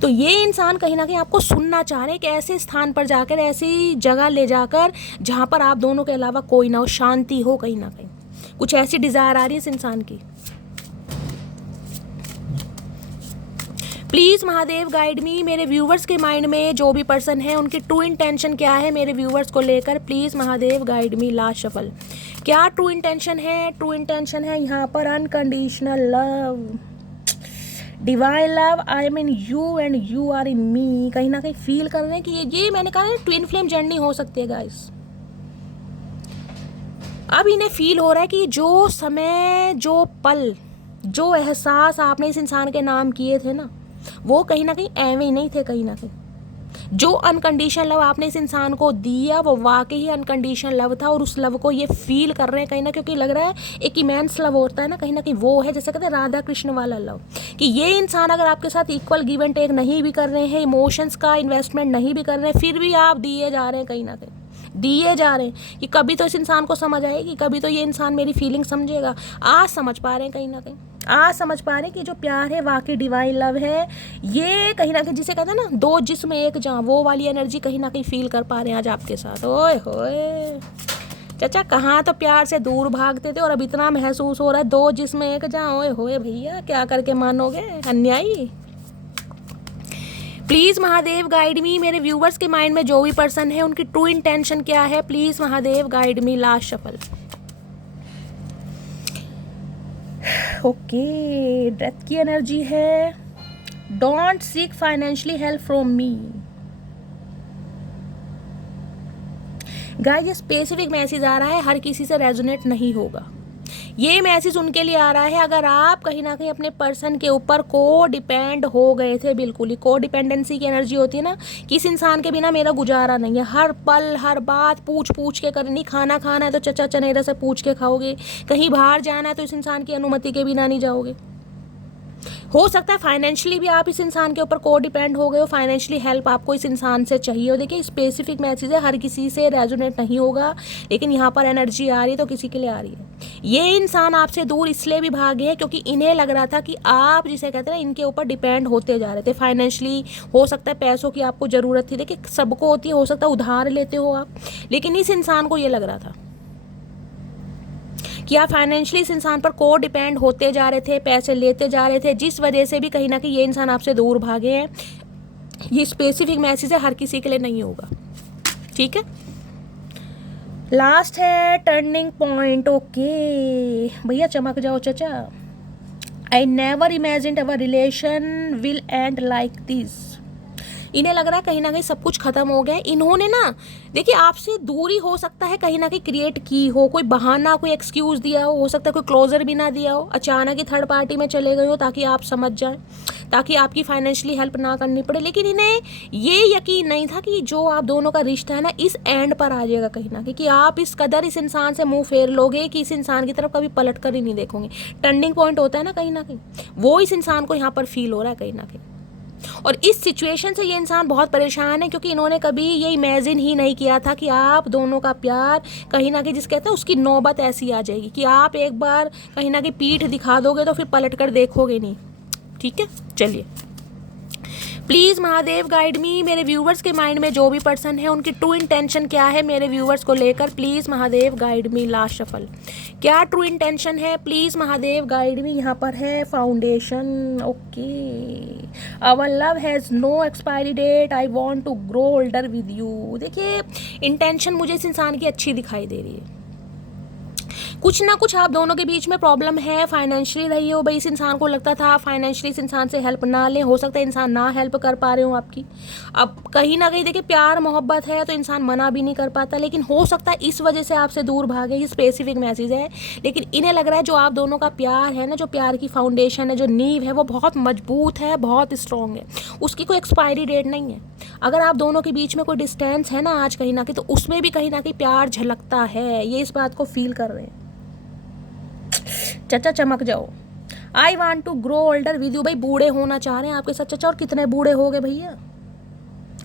तो ये इंसान कहीं ना कहीं आपको सुनना चाह रहे हैं, कि ऐसे स्थान पर जाकर, ऐसी जगह ले जाकर जहाँ पर आप दोनों के अलावा कोई ना हो, शांति हो, कहीं ना कहीं कुछ ऐसी डिज़ायर आ रही है इस इंसान की। प्लीज़ महादेव गाइड मी, मेरे व्यूवर्स के माइंड में जो भी पर्सन है उनकी ट्रू इंटेंशन क्या है मेरे व्यूवर्स को लेकर। Please Mahadev guide me. Last shuffle, क्या ट्रू इंटेंशन है? ट्रू इंटेंशन है यहाँ पर unconditional love, divine love, I am in you and you are in me. कहीं ना कहीं फील कर रहे हैं कि ये मैंने कहा ट्विन फ्लेम जर्नी हो सकती है गाइस। अब इन्हें फील हो रहा है कि जो समय, जो पल, जो एहसास आपने इस इंसान के नाम किए थे ना, वो कहीं ना कहीं एवं ही नहीं थे। कहीं ना कहीं जो अनकंडीशनल लव आपने इस इंसान को दिया, वो वाकई ही अनकंडीशनल लव था, और उस लव को ये फील कर रहे हैं कहीं ना, क्योंकि लग रहा है एक इमेंस लव होता है ना, कहीं ना कहीं वो है, जैसे कहते हैं राधा कृष्ण वाला लव, कि ये इंसान अगर आपके साथ इक्वल गिव एंड टेक नहीं भी कर रहे हैं, इमोशंस का इन्वेस्टमेंट नहीं भी कर रहे हैं, फिर भी आप दिए जा रहे हैं, कहीं ना कहीं दिए जा रहे हैं कि कभी तो इस इंसान को समझ आएगी, कभी तो ये इंसान मेरी फीलिंग समझेगा। आज समझ पा रहे हैं, कहीं ना कहीं आज समझ पा रहे हैं कि जो प्यार है वाकई डिवाइन लव है। ये कहीं ना कहीं जिसे कहते हैं ना, दो जिस्म एक जान, वो वाली एनर्जी कहीं ना कहीं फील कर पा रहे हैं आज आपके साथ। ओए होए चाचा, कहाँ तो प्यार से दूर भागते थे और अब इतना महसूस हो रहा है दो जिस्म एक जान। ओए होए भैया, क्या करके मानोगे, अन्यायी। प्लीज़ महादेव गाइड मी, मेरे व्यूवर्स के माइंड में जो भी पर्सन है उनकी ट्रू इंटेंशन क्या है। Please Mahadev guide me. Last shuffle, okay, death की एनर्जी है, don't seek financially help from me. Guys ये स्पेसिफिक मैसेज आ रहा है, हर किसी से रेजोनेट नहीं होगा। ये मैसेज उनके लिए आ रहा है अगर आप कहीं ना कहीं अपने पर्सन के ऊपर को डिपेंड हो गए थे। बिल्कुल ही को डिपेंडेंसी की एनर्जी होती है ना, कि इस इंसान के बिना मेरा गुजारा नहीं है, हर पल हर बात पूछ पूछ के करनी, खाना खाना है तो चचा चनेरा से पूछ के खाओगे, कहीं बाहर जाना है तो इस इंसान की अनुमति के बिना नहीं जाओगे। हो सकता है फाइनेंशियली भी आप इस इंसान के ऊपर को डिपेंड हो गए हो, फाइनेंशियली हेल्प आपको इस इंसान से चाहिए हो। देखिए स्पेसिफिक मैसेज है, हर किसी से रेजोनेट नहीं होगा, लेकिन यहाँ पर एनर्जी आ रही है तो किसी के लिए आ रही है। ये इंसान आपसे दूर इसलिए भी भागे हैं क्योंकि इन्हें लग रहा था कि आप जिसे कहते हैं ना, इनके ऊपर डिपेंड होते जा रहे थे फाइनेंशियली। हो सकता है पैसों की आपको ज़रूरत थी, देखिए सबको होती है, हो सकता है उधार लेते हो आप, लेकिन इस इंसान को ये लग रहा था कि आप फाइनेंशियली इस इंसान पर को डिपेंड होते जा रहे थे, पैसे लेते जा रहे थे, जिस वजह से भी कहीं ना कहीं ये इंसान आपसे दूर भागे हैं। ये स्पेसिफिक मैसेज है, हर किसी के लिए नहीं होगा, ठीक है। लास्ट है टर्निंग पॉइंट। ओके भैया चमक जाओ चचा। I never imagined our relation will and like this. इन्हें लग रहा है कहीं ना कहीं सब कुछ खत्म हो गया है। इन्होंने ना देखिए आपसे दूरी हो सकता है कहीं ना कहीं क्रिएट की हो, कोई बहाना कोई एक्सक्यूज दिया हो सकता है कोई क्लोजर भी ना दिया हो, अचानक ही थर्ड पार्टी में चले गए हो ताकि आप समझ जाएं, ताकि आपकी फाइनेंशियली हेल्प ना करनी पड़े। लेकिन इन्हें ये यकीन नहीं था कि जो आप दोनों का रिश्ता है ना इस एंड पर आ जाएगा कहीं ना कहीं, कि आप इस कदर इस इंसान से मुंह फेर लोगे कि इस इंसान की तरफ कभी पलट कर ही नहीं देखोगे। टर्निंग पॉइंट होता है ना कहीं ना कहीं, वो इस इंसान को यहाँ पर फील हो रहा है कहीं ना कहीं। और इस सिचुएशन से ये इंसान बहुत परेशान है क्योंकि इन्होंने कभी ये इमेजिन ही नहीं किया था कि आप दोनों का प्यार कहीं ना कहीं, जिस कहते हैं उसकी नौबत ऐसी आ जाएगी कि आप एक बार कहीं ना कहीं पीठ दिखा दोगे तो फिर पलट कर देखोगे नहीं, ठीक है। चलिए प्लीज़ महादेव गाइड मी, मेरे व्यूवर्स के माइंड में जो भी पर्सन है उनकी ट्रू इंटेंशन क्या है मेरे व्यूवर्स को लेकर, please Mahadev guide me. Last shuffle क्या ट्रू इंटेंशन है, प्लीज़ महादेव गाइड मी। यहाँ पर है foundation. Okay our love has no expiry date, I want to grow older with you. देखिए इंटेंशन मुझे इस इंसान की अच्छी दिखाई दे रही है, कुछ ना कुछ आप दोनों के बीच में प्रॉब्लम है, फाइनेंशियली रही हो भाई, इस इंसान को लगता था फाइनेंशियली इस इंसान से हेल्प ना लें, हो सकता है इंसान ना हेल्प कर पा रहे हो आपकी। अब कहीं ना कहीं देखिए प्यार मोहब्बत है तो इंसान मना भी नहीं कर पाता, लेकिन हो सकता है इस वजह से आपसे दूर भागे। ये स्पेसिफिक मैसेज है, लेकिन इन्हें लग रहा है जो आप दोनों का प्यार है ना, जो प्यार की फाउंडेशन है, जो नींव है, वो बहुत मजबूत है, बहुत स्ट्रॉन्ग है, उसकी कोई एक्सपायरी डेट नहीं है। अगर आप दोनों के बीच में कोई डिस्टेंस है ना आज कहीं ना कहीं, तो उसमें भी कहीं ना कहीं प्यार झलकता है, ये इस बात को फील कर रहे हैं। चचा चमक जाओ। I want to grow older with you, भाई बूढ़े होना चाह रहे हैं आपके साथ चचा। और कितने बूढ़े हो गए भैया,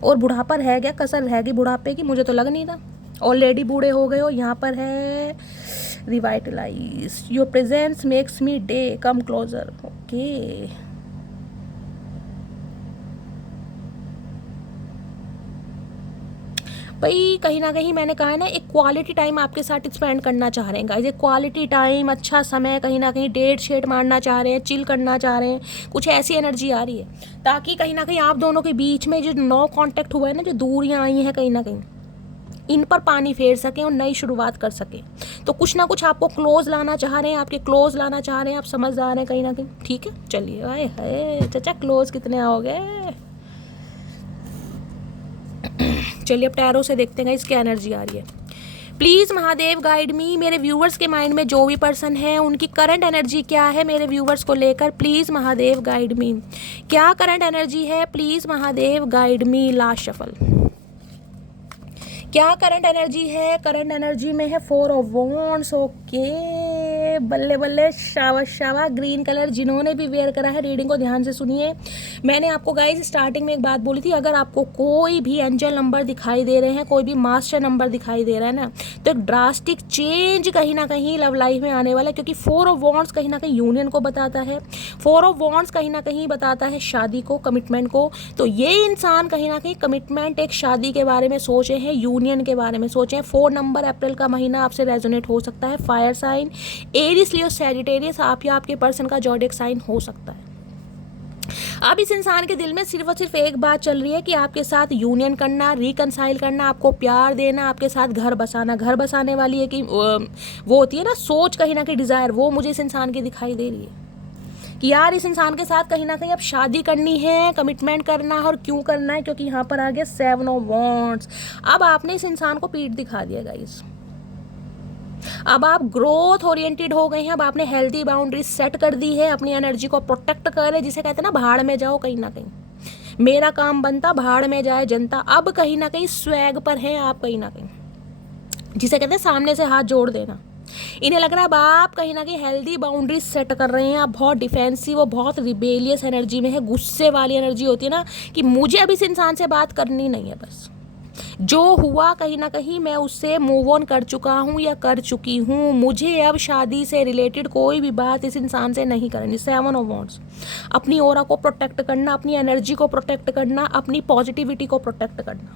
और बुढ़ापा है क्या, कसर रहेगी बुढ़ापे की, मुझे तो लग नहीं था, ऑलरेडी बूढ़े हो गए हो। यहाँ पर है revitalise, your presence makes me day come closer. Okay भाई कहीं ना कहीं मैंने कहा है ना, एक क्वालिटी टाइम आपके साथ स्पेंड करना चाह रहे हैं गाइस, एक क्वालिटी टाइम, अच्छा समय, कहीं ना कहीं डेट शेट मारना चाह रहे हैं, चिल करना चाह रहे हैं, कुछ ऐसी एनर्जी आ रही है ताकि कहीं ना कहीं आप दोनों के बीच में जो नो कांटेक्ट हुआ है ना, जो दूरियां आई हैं कहीं ना कहीं, इन पर पानी फेर सकें और नई शुरुआत कर सकें। तो कुछ ना कुछ आपको क्लोज लाना चाह रहे हैं, आपके क्लोज लाना चाह रहे हैं, आप समझदार हैं कहीं ना कहीं, ठीक है। चलिए आए हाय चचा क्लोज कितने आओगे। चलिए अब टैरो से देखते हैं इसकी एनर्जी आ रही है। प्लीज़ महादेव गाइड मी, मेरे व्यूवर्स के माइंड में जो भी पर्सन है उनकी करंट एनर्जी क्या है मेरे व्यूवर्स को लेकर, प्लीज़ महादेव गाइड मी। क्या करंट एनर्जी है, please Mahadev guide me. Last shuffle क्या करंट एनर्जी है, करंट एनर्जी में है 4 ऑफ वॉन्ड्स। ओके बल्ले बल्ले, शाबाश शाबाश। ग्रीन कलर जिन्होंने भी वेयर करा है रीडिंग को ध्यान से सुनिए। मैंने आपको गाइस स्टार्टिंग में एक बात बोली थी, अगर आपको कोई भी एंजल नंबर दिखाई दे रहे हैं, कोई भी मास्टर नंबर दिखाई दे रहा है ना, तो एक ड्रास्टिक चेंज कहीं ना कहीं लव लाइफ में आने वाला है, क्योंकि 4 ऑफ वॉन्ड्स कहीं ना कहीं यूनियन को बताता है, 4 ऑफ वॉन्ड्स कहीं ना कहीं बताता है शादी को, कमिटमेंट को। तो ये इंसान कहीं ना कहीं कमिटमेंट, एक शादी के बारे में सोचे हैं, यूनियन के बारे में सोचे हैं। 4 नंबर अप्रैल का महीना आपसे रेजोनेट हो सकता है। फायर साइन एरिस, लियो, सैजिटेरियस, आप या आपके पर्सन का ज़ोडिएक साइन हो सकता है। अब इस इंसान के दिल में सिर्फ और सिर्फ एक बात चल रही है कि आपके साथ यूनियन करना, रिकनसाइल करना, आपको प्यार देना, आपके साथ घर बसाना। घर बसाने वाली है कि वो होती है ना सोच, कहीं ना कहीं डिज़ायर, वो मुझे इस इंसान की दिखाई दे रही है कि यार इस इंसान के साथ कहीं ना कहीं अब शादी करनी है, कमिटमेंट करना है। और क्यों करना है? क्योंकि यहाँ पर आ गया 7 ऑफ वॉन्ड्स। अब आपने इस इंसान को पीठ दिखा दिया गाइस। अब आप ग्रोथ ओरिएंटेड हो गए हैं। अब आपने हेल्दी बाउंड्री सेट कर दी है, अपनी एनर्जी को प्रोटेक्ट कर रहे, जिसे कहते हैं ना भाड़ में जाओ कहीं ना कहीं, मेरा काम बनता भाड़ में जाए जनता। अब कहीं ना कहीं स्वैग पर हैं आप कहीं ना कहीं, जिसे कहते हैं सामने से हाथ जोड़ देना। इन्हें लग रहा है अब आप कहीं ना कहीं हेल्दी बाउंड्रीज सेट कर रहे हैं। आप बहुत डिफेंसिव और बहुत रिबेलियस एनर्जी में है, गुस्से वाली एनर्जी होती है ना कि मुझे अब इस इंसान से बात करनी नहीं है, बस जो हुआ कहीं ना कहीं मैं उससे मूव ऑन कर चुका हूँ या कर चुकी हूँ। मुझे अब शादी से रिलेटेड कोई भी बात इस इंसान से नहीं करनी। 7 ऑफ वॉन्ड्स, अपनी ऑरा को प्रोटेक्ट करना, अपनी एनर्जी को प्रोटेक्ट करना, अपनी पॉजिटिविटी को प्रोटेक्ट करना,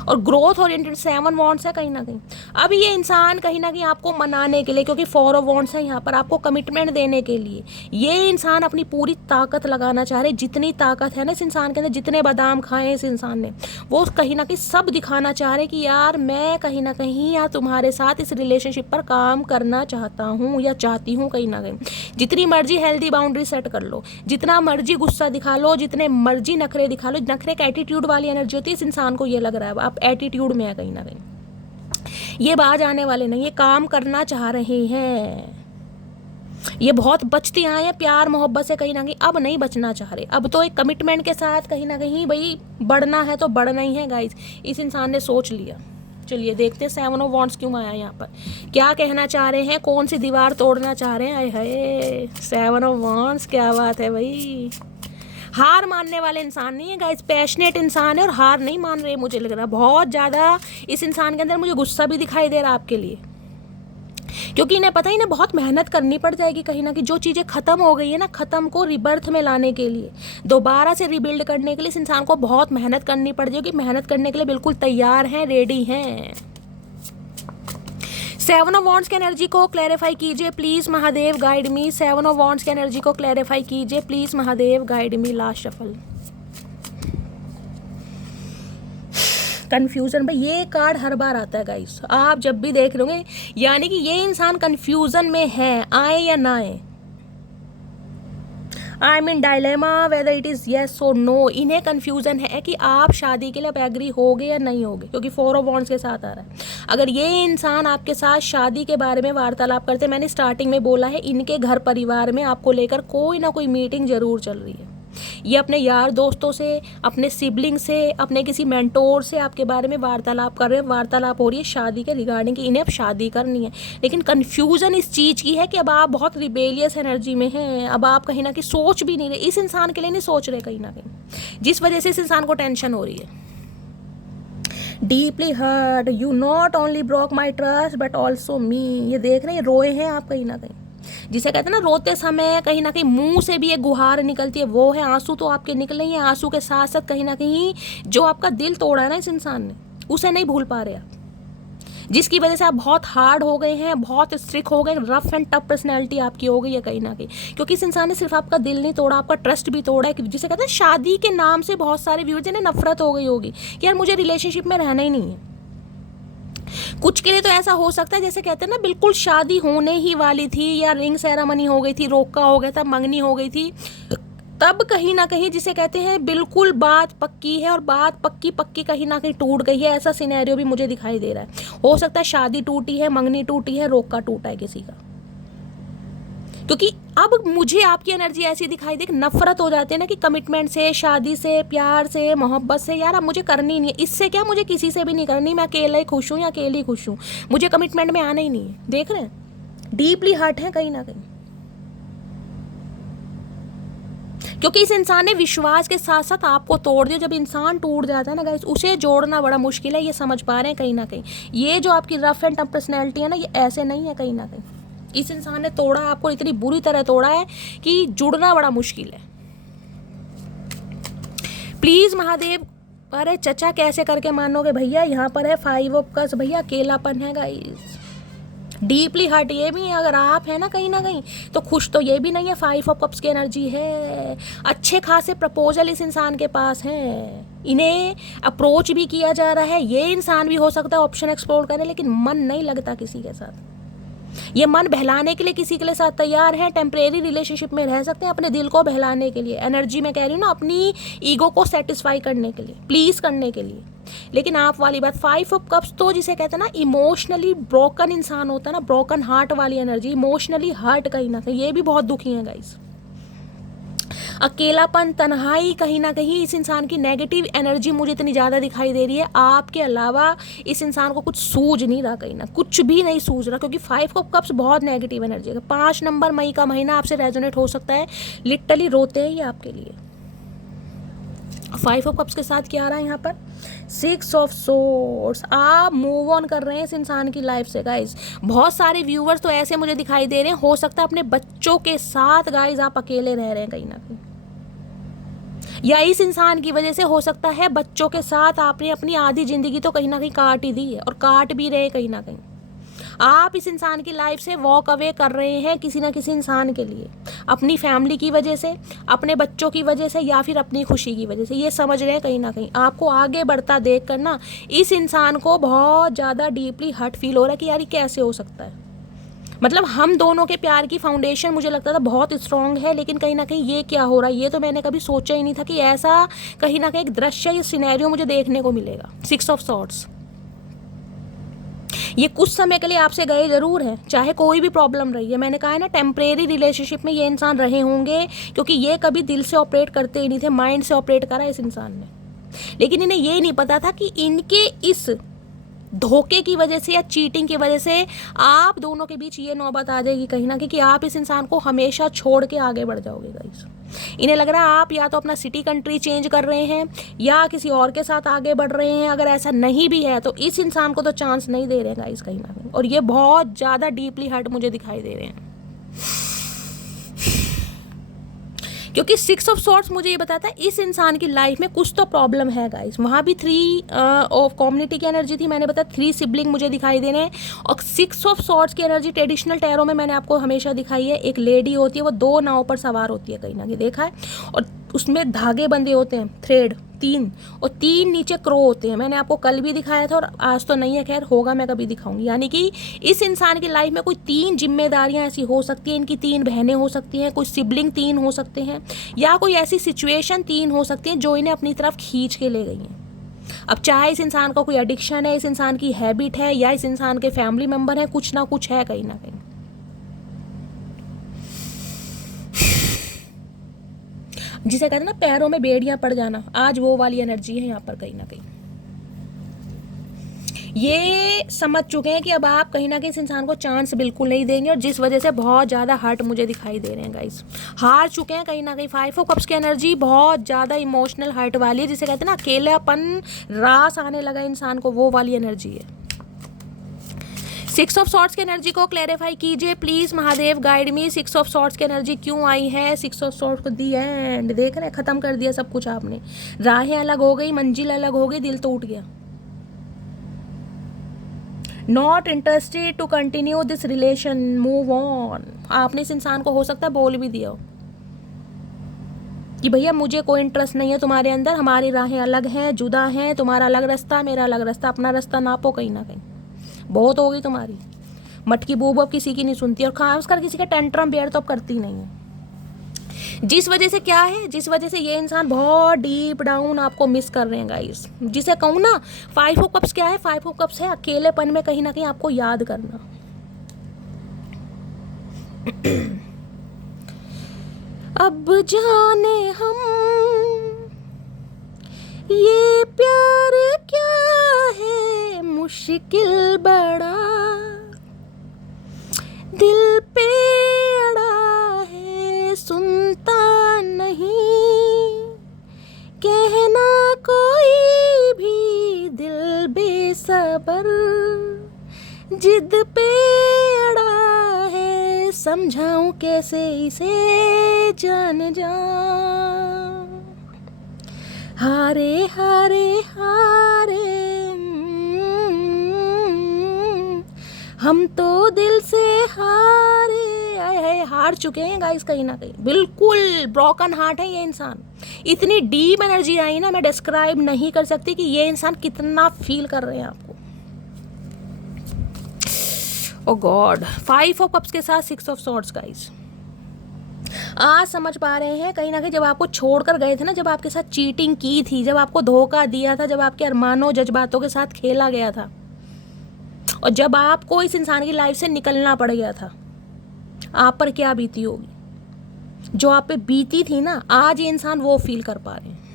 और ग्रोथ ओरिएंटेड 7 वॉन्ड्स है कहीं ना कहीं। अब ये इंसान कहीं ना कहीं आपको मनाने के लिए, क्योंकि 4 ऑफ वॉन्ड्स है यहाँ पर, आपको कमिटमेंट देने के लिए ये इंसान अपनी पूरी ताकत लगाना चाह रहे। जितनी ताकत है ना इस इंसान के अंदर, जितने बादाम खाए इस इंसान ने, वो कहीं ना कहीं सब दिखाना चाह रहे कि यार मैं कहीं ना कहीं या तुम्हारे साथ इस रिलेशनशिप पर काम करना चाहता हूँ या चाहती हूँ कहीं ना कहीं। जितनी मर्जी हेल्दी बाउंड्री सेट कर लो, जितना मर्जी गुस्सा दिखा लो, जितने मर्जी नखरे दिखा लो, नखरे एक एटीट्यूड वाली एनर्जी होती है। इस इंसान को ये लग रहा है आप एटीट्यूड में है कहीं ना कहीं, ये बाज आने वाले नहीं, ये काम करना चाह रहे हैं। ये बहुत बचते आए हैं प्यार मोहब्बत से कहीं ना कहीं, अब नहीं बचना चाह रहे। अब तो एक कमिटमेंट के साथ कहीं ना कहीं भाई बढ़ना है तो बढ़ना ही है गाइस। इस इंसान ने सोच लिया। चलिए देखते हैं 7 ऑफ वॉन्ड्स क्यों आया यहाँ पर, क्या कहना चाह रहे हैं, कौन सी दीवार तोड़ना चाह रहे हैं। आए हाय 7 ऑफ वॉन्ड्स, क्या बात है भाई। हार मानने वाले इंसान नहीं है गाइस, पैशनेट इंसान है और हार नहीं मान रहे। मुझे लग रहा है बहुत ज़्यादा इस इंसान के अंदर मुझे गुस्सा भी दिखाई दे रहा है आपके लिए, क्योंकि इन्हें पता ही ना बहुत मेहनत करनी पड़ जाएगी कहीं ना कहीं। जो चीज़ें ख़त्म हो गई है ना, ख़त्म को रिबर्थ में लाने के लिए, दोबारा से रिबिल्ड करने के लिए इस इंसान को बहुत मेहनत करनी पड़ जाएगी। मेहनत करने के लिए बिल्कुल तैयार हैं, रेडी हैं। 7 ऑफ वॉन्ड्स की एनर्जी को क्लैरिफाई कीजिए please Mahadev, guide me. 7 of wands की एनर्जी को क्लैरिफाई कीजिए please Mahadev, guide me. Last shuffle. Confusion, भाई ये कार्ड हर बार आता है गाइस, आप जब भी देख लोगे, यानी कि ये इंसान कन्फ्यूज़न में है, आए या ना आए। I mean dilemma whether it is yes और नो। इन्हें कन्फ्यूज़न है कि आप शादी के लिए अब एग्री होगे या नहीं होगे, क्योंकि 4 ऑफ वॉन्ड्स के साथ आ रहा है। अगर ये इंसान आपके साथ शादी के बारे में वार्तालाप करते, मैंने स्टार्टिंग में बोला है इनके घर परिवार में आपको लेकर कोई ना कोई मीटिंग ज़रूर चल रही है। ये अपने यार दोस्तों से, अपने सिबलिंग से, अपने किसी मेंटोर से आपके बारे में वार्तालाप कर रहे हैं। वार्तालाप हो रही है शादी के रिगार्डिंग कि इन्हें अब शादी करनी है। लेकिन कन्फ्यूज़न इस चीज़ की है कि अब आप बहुत रिबेलियस एनर्जी में हैं। अब आप कहीं ना कहीं सोच भी नहीं रहे, इस इंसान के लिए नहीं सोच रहे कहीं ना कहीं, जिस वजह से इस इंसान को टेंशन हो रही है। Deeply hurt, you not only broke my trust but also me. ये देख रहे हैं, रोए हैं आप कहीं ना कहीं, जिसे कहते हैं ना रोते समय कहीं ना कहीं मुंह से भी एक गुहार निकलती है, वो है आंसू। तो आपके निकले ही हैं, आंसू के साथ साथ कहीं ना कहीं जो आपका दिल तोड़ा है ना इस इंसान ने, उसे नहीं भूल पा रहे आप, जिसकी वजह से आप बहुत हार्ड हो गए हैं, बहुत स्ट्रिक्ट हो गए, रफ एंड टफ पर्सनैलिटी आपकी हो गई है कहीं ना कहीं। क्योंकि इस इंसान ने सिर्फ आपका दिल नहीं तोड़ा, आपका ट्रस्ट भी तोड़ा है। जिसे कहते हैं शादी के नाम से बहुत सारे व्यूअर्स जिन्हें नफरत हो गई होगी कि यार मुझे रिलेशनशिप में रहना ही नहीं है। कुछ के लिए तो ऐसा हो सकता है जैसे कहते हैं ना बिल्कुल शादी होने ही वाली थी, या रिंग सेरेमनी हो गई थी, रोका हो गया था, मंगनी हो गई थी, तब कहीं ना कहीं जिसे कहते हैं बिल्कुल बात पक्की है और बात पक्की पक्की कहीं ना कहीं टूट गई है। ऐसा सिनेरियो भी मुझे दिखाई दे रहा है। हो सकता है शादी टूटी है, मंगनी टूटी है, रोका टूटा है किसी का। क्योंकि अब मुझे आपकी एनर्जी ऐसी दिखाई दे कि नफरत हो जाती है ना कि कमिटमेंट से, शादी से, प्यार से, मोहब्बत से। यार अब मुझे करनी नहीं है, इससे क्या मुझे किसी से भी नहीं करनी, मैं अकेला ही खुश हूँ या अकेली खुश हूँ, मुझे कमिटमेंट में आना ही नहीं है। देख रहे हैं, डीपली हर्ट है कहीं ना कहीं, क्योंकि इस इंसान ने विश्वास के साथ साथ आपको तोड़ दिया। जब इंसान टूट जाता है ना गाइस, उसे जोड़ना बड़ा मुश्किल है, ये समझ पा रहे हैं कहीं ना कहीं। ये जो आपकी रफ एंड टफ पर्सनैलिटी है ना, ये ऐसे नहीं है कहीं ना कहीं। इस इंसान ने तोड़ा आपको, इतनी बुरी तरह तोड़ा है कि जुड़ना बड़ा मुश्किल है। प्लीज महादेव, अरे चचा कैसे करके मानोगे भैया, यहाँ पर है 5 ऑफ कप्स। भैया अकेलापन है गाइस, डीपली हर्ट ये भी है। अगर आप है ना कहीं तो खुश तो ये भी नहीं है। 5 ऑफ कप्स की एनर्जी है, अच्छे खासे प्रपोजल इस इंसान के पास हैं, इन्हें अप्रोच भी किया जा रहा है। ये इंसान भी हो सकता है ऑप्शन एक्सप्लोर करे, लेकिन मन नहीं लगता किसी के साथ। ये मन बहलाने के लिए किसी के लिए साथ तैयार है, टेम्परेरी रिलेशनशिप में रह सकते हैं अपने दिल को बहलाने के लिए, एनर्जी में कह रही हूँ ना, अपनी ईगो को सेटिस्फाई करने के लिए, प्लीज करने के लिए। लेकिन आप वाली बात 5 ऑफ कप्स तो जिसे कहते हैं ना इमोशनली ब्रोकन इंसान होता है ना, ब्रोकन हार्ट वाली एनर्जी, इमोशनली हर्ट कहीं ना कहीं, ये भी बहुत दुखी है गाइस। अकेलापन, तन्हाई, कहीं ना कहीं इस इंसान की नेगेटिव एनर्जी मुझे इतनी ज़्यादा दिखाई दे रही है। आपके अलावा इस इंसान को कुछ सूझ नहीं रहा, कहीं ना कुछ भी नहीं सूझ रहा, क्योंकि 5 ऑफ कप्स बहुत नेगेटिव एनर्जी है। 5 नंबर मई का महीना आपसे रेजोनेट हो सकता है, लिटरली रोते हैं ये आपके लिए। 5 ऑफ कप्स के साथ क्या आ रहा है यहाँ पर, 6 ऑफ सोर्ड्स। आप मूव ऑन कर रहे हैं इस इंसान की लाइफ से गाइज। बहुत सारे व्यूवर्स तो ऐसे मुझे दिखाई दे रहे हैं, हो सकता है अपने बच्चों के साथ गाइज आप अकेले रह रहे हैं कहीं ना कहीं, या इस इंसान की वजह से हो सकता है बच्चों के साथ आपने अपनी आधी जिंदगी तो कहीं ना कहीं काट ही दी है, और काट भी रहे कहीं ना कहीं। आप इस इंसान की लाइफ से वॉक अवे कर रहे हैं किसी ना किसी इंसान के लिए, अपनी फैमिली की वजह से, अपने बच्चों की वजह से, या फिर अपनी खुशी की वजह से। ये समझ रहे हैं कहीं ना कहीं आपको आगे बढ़ता देख कर ना इस इंसान को बहुत ज़्यादा डीपली हर्ट फील हो रहा है कि यार ये कैसे हो सकता है। मतलब हम दोनों के प्यार की फाउंडेशन मुझे लगता था बहुत स्ट्रॉन्ग है, लेकिन कहीं ना कहीं ये क्या हो रहा है, ये तो मैंने कभी सोचा ही नहीं था कि ऐसा कहीं ना कहीं एक दृश्य, ये सिनेरियो मुझे देखने को मिलेगा। 6 ऑफ सॉर्ड्स, ये कुछ समय के लिए आपसे गए जरूर हैं, चाहे कोई भी प्रॉब्लम रही है। मैंने कहा है ना, टेम्परेरी रिलेशनशिप में ये इंसान रहे होंगे, क्योंकि ये कभी दिल से ऑपरेट करते ही नहीं थे, माइंड से ऑपरेट करा इस इंसान ने। लेकिन इन्हें ये नहीं पता था कि इनके इस धोखे की वजह से या चीटिंग की वजह से आप दोनों के बीच ये नौबत आ जाएगी कहीं ना कहीं कि आप इस इंसान को हमेशा छोड़ के आगे बढ़ जाओगे गाइस। इन्हें लग रहा है आप या तो अपना सिटी कंट्री चेंज कर रहे हैं या किसी और के साथ आगे बढ़ रहे हैं। अगर ऐसा नहीं भी है तो इस इंसान को तो चांस नहीं दे रहे हैं गाइस कहीं ना कहीं, और ये बहुत ज़्यादा डीपली हर्ट मुझे दिखाई दे रहे हैं, क्योंकि 6 ऑफ सॉर्ड्स मुझे ये बताता है इस इंसान की लाइफ में कुछ तो प्रॉब्लम है गाइस। वहाँ भी 3 ऑफ कम्युनिटी की एनर्जी थी, मैंने बताया 3 सिबलिंग मुझे दिखाई दे रहे हैं, और 6 ऑफ सॉर्ड्स की एनर्जी ट्रेडिशनल टैरो में मैंने आपको हमेशा दिखाई है। एक लेडी होती है, वो 2 नाव पर सवार होती है कहीं ना कहीं, देखा है, और उसमें धागे बंधे होते हैं, थ्रेड 3, और 3 नीचे क्रो होते हैं। मैंने आपको कल भी दिखाया था, और आज तो नहीं है, खैर होगा, मैं कभी दिखाऊंगी। यानी कि इस इंसान की लाइफ में कोई 3 जिम्मेदारियां ऐसी हो सकती हैं, इनकी 3 बहनें हो सकती हैं, कोई सिबलिंग 3 हो सकते हैं, या कोई ऐसी सिचुएशन 3 हो सकती हैं जो इन्हें अपनी तरफ खींच के ले गई हैं। अब चाहे इस इंसान को कोई एडिक्शन है, इस इंसान की हैबिट है, या इस इंसान के फैमिली मेम्बर है, कुछ ना कुछ है कहीं ना कहीं। जिसे कहते हैं ना पैरों में बेड़ियां पड़ जाना, आज वो वाली एनर्जी है यहाँ पर कहीं ना कहीं। ये समझ चुके हैं कि अब आप कहीं ना कहीं इस इंसान को चांस बिल्कुल नहीं देंगे, और जिस वजह से बहुत ज़्यादा हर्ट मुझे दिखाई दे रहे हैं गाइस। हार चुके हैं कहीं ना कहीं। 5 ऑफ कप्स की एनर्जी बहुत ज़्यादा इमोशनल हर्ट वाली है, जिसे कहते हैं ना अकेलापन, रास आने लगा इंसान को, वो वाली एनर्जी है। 6 ऑफ सॉर्ड्स की एनर्जी को क्लैरिफाई कीजिए please Mahadev, guide me. 6 of swords की एनर्जी क्यों आई है? 6 ऑफ सॉर्ड्स को दी एंड, देख रहे हैं, खत्म कर दिया सब कुछ आपने। राहें अलग हो गई, मंजिल अलग हो गई, दिल टूट गया। Not interested to continue this relation, move on. आपने इस इंसान को हो सकता है बोल भी दिया हो कि भैया मुझे कोई इंटरेस्ट नहीं है तुम्हारे अंदर, हमारी राहें अलग हैं, जुदा हैं, तुम्हारा अलग रास्ता, मेरा अलग रास्ता, अपना रास्ता नापो कहीं ना कहीं। बहुत हो गई तुम्हारी मटकी बूब, अब किसी की नहीं सुनती, और खासकर किसी का टेंट्रम बेयर तो अब करती नहीं है। जिस वजह से क्या है, जिस वजह से ये इंसान बहुत डीप डाउन आपको मिस कर रहे हैं गाइस। जिसे कहूँ ना 5 ऑफ कप्स क्या है, 5 ऑफ कप्स है अकेलेपन में कहीं ना कहीं आपको याद करना। अब जाने हम ये प्यार क्या है, मुश्किल बड़ा दिल पे अड़ा है, सुनता नहीं कहना कोई भी, दिल बेसबर जिद पे अड़ा है, समझाऊं कैसे इसे जान जा। हारे हारे हारे हम तो दिल से हारे, आए है, हार चुके हैं गाइस कहीं ना कहीं। बिल्कुल ब्रोकन हार्ट है ये इंसान। इतनी डीप एनर्जी आई ना, मैं डिस्क्राइब नहीं कर सकती कि ये इंसान कितना फील कर रहे हैं आपको। ओ गॉड, 5 ऑफ कप्स के साथ 6 ऑफ सॉर्ड्स गाइस। आज समझ पा रहे हैं कहीं ना कहीं जब आपको छोड़कर गए थे ना, जब आपके साथ चीटिंग की थी, जब आपको धोखा दिया था, जब आपके अरमानों जज्बातों के साथ खेला गया था, और जब आपको इस इंसान की लाइफ से निकलना पड़ गया था, आप पर क्या बीती होगी। जो आप पे बीती थी ना, आज ये इंसान वो फील कर पा रहे हैं।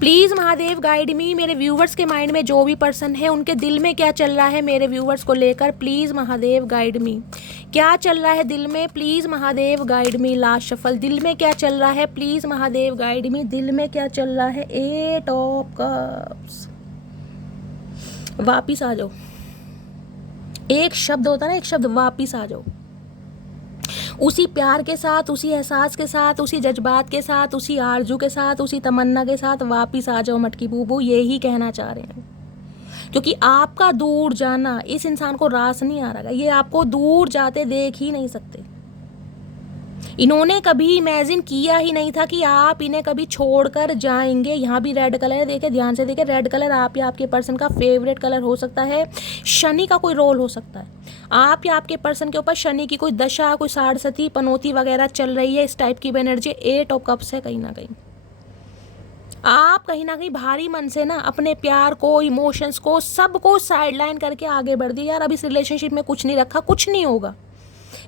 प्लीज़ महादेव गाइड मी, मेरे व्यूवर्स के माइंड में जो भी पर्सन है उनके दिल में क्या चल रहा है मेरे व्यूवर्स को लेकर, प्लीज़ महादेव गाइड मी। क्या चल रहा है दिल में, please Mahadev guide me. Last shuffle, दिल में क्या चल रहा है, प्लीज़ महादेव गाइड मी। दिल में क्या चल रहा है, 8 ऑफ कप्स। वापिस आ जाओ, एक शब्द होता है ना, एक शब्द, वापिस आ जाओ। उसी प्यार के साथ, उसी एहसास के साथ, उसी जज्बात के साथ, उसी आरजू के साथ, उसी तमन्ना के साथ वापिस आ जाओ मटकी बूबू, यही कहना चाह रहे हैं। क्योंकि आपका दूर जाना इस इंसान को रास नहीं आ रहा है, ये आपको दूर जाते देख ही नहीं सकते। इन्होंने कभी इमेजिन किया ही नहीं था कि आप इन्हें कभी छोड़कर जाएंगे। यहाँ भी रेड कलर है, देखे ध्यान से, देखे रेड कलर आप या आपके पर्सन का फेवरेट कलर हो सकता है। शनि का कोई रोल हो सकता है, आप या आपके पर्सन के ऊपर शनि की कोई दशा, कोई साढ़सती, पनौती वगैरह चल रही है, इस टाइप की एनर्जी 8 ऑफ कप्स है। कहीं ना कहीं आप कहीं ना कहीं भारी मन से ना अपने प्यार को, इमोशंस को, सबको साइडलाइन करके आगे बढ़ दिए। यार अब इस रिलेशनशिप में कुछ नहीं रखा, कुछ नहीं होगा,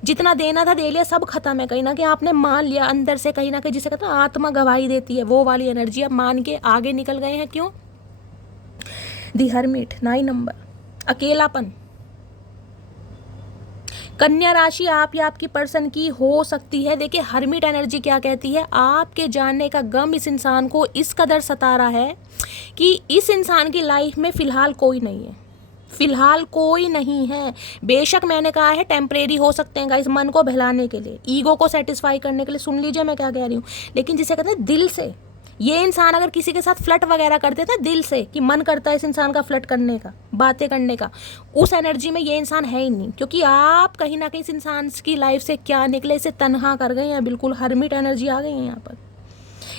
जितना देना था दे लिया, सब खत्म है। कहीं ना कहीं आपने मान लिया अंदर से, कहीं ना कहीं जिसे कहते हैं आत्मा गवाही देती है, वो वाली एनर्जी अब मान के आगे निकल गए हैं। क्यों? दी हर्मिट, 9 नंबर, अकेलापन। कन्या राशि आप या आपकी पर्सन की हो सकती है। देखिए हर्मिट एनर्जी क्या कहती है, आपके जानने का गम इस इंसान को इस कदर सता रहा है कि इस इंसान की लाइफ में फिलहाल कोई नहीं है, फिलहाल कोई नहीं है। बेशक मैंने कहा है टेम्परेरी हो सकते हैं गाइस, मन को बहलाने के लिए, ईगो को सेटिस्फाई करने के लिए, सुन लीजिए मैं क्या कह रही हूँ। लेकिन जिसे कहते हैं दिल से, ये इंसान अगर किसी के साथ फ्लर्ट वगैरह करते थे दिल से, कि मन करता है इस इंसान का फ्लर्ट करने का, बातें करने का, उस एनर्जी में ये इंसान है ही नहीं। क्योंकि आप कहीं ना कहीं इस इंसान की लाइफ से क्या निकले, इसे तनहा कर गए हैं। बिल्कुल हर्मिट एनर्जी आ गई है यहाँ पर।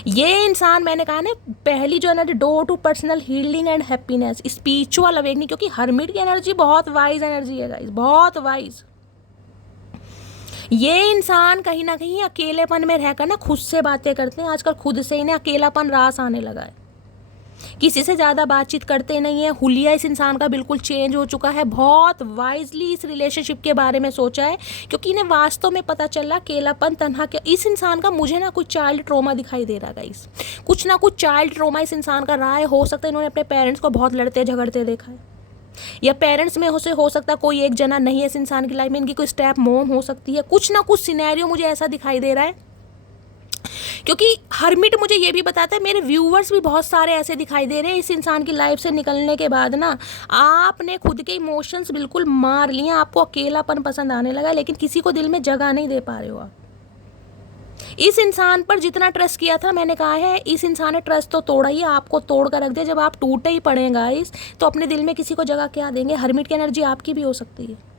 ये इंसान, मैंने कहा ना, पहली जो energy, door to personal healing and happiness, spiritual awakening. क्योंकि हर्मिट की एनर्जी बहुत वाइज एनर्जी है गाइस, बहुत वाइज। ये इंसान कहीं ना कहीं अकेलेपन में रहकर ना खुद से बातें करते हैं। आजकल खुद से इन्हें अकेलापन रास आने लगा है, किसी से ज़्यादा बातचीत करते नहीं है। हुलिया इस इंसान का बिल्कुल चेंज हो चुका है। बहुत वाइजली इस रिलेशनशिप के बारे में सोचा है, क्योंकि इन्हें वास्तव में पता चला अकेलापन, तन्हा के इस इंसान का, मुझे ना कुछ चाइल्ड ट्रॉमा दिखाई दे रहा है गाइस। कुछ ना कुछ चाइल्ड ट्रॉमा इस इंसान का रहा है। हो सकता है इन्होंने अपने पेरेंट्स को बहुत लड़ते झगड़ते देखा है, या पेरेंट्स में हो सकता है कोई एक जना नहीं है इस इंसान की लाइफ में, इनकी कोई स्टेप मॉम हो सकती है। कुछ ना कुछ सिनेरियो मुझे ऐसा दिखाई दे रहा है। क्योंकि हर्मिट मुझे ये भी बताता है, मेरे व्यूवर्स भी बहुत सारे ऐसे दिखाई दे रहे हैं, इस इंसान की लाइफ से निकलने के बाद ना आपने खुद के इमोशंस बिल्कुल मार लिए, आपको अकेलापन पसंद आने लगा, लेकिन किसी को दिल में जगह नहीं दे पा रहे हो आप। इस इंसान पर जितना ट्रस्ट किया था, मैंने कहा है इस इंसान ने ट्रस्ट तो तोड़ा ही, आपको तोड़ कर रख दिया। जब आप टूटे ही पड़े गाइस, तो अपने दिल में किसी को जगह क्या देंगे। हर्मिट की एनर्जी आपकी भी हो सकती है।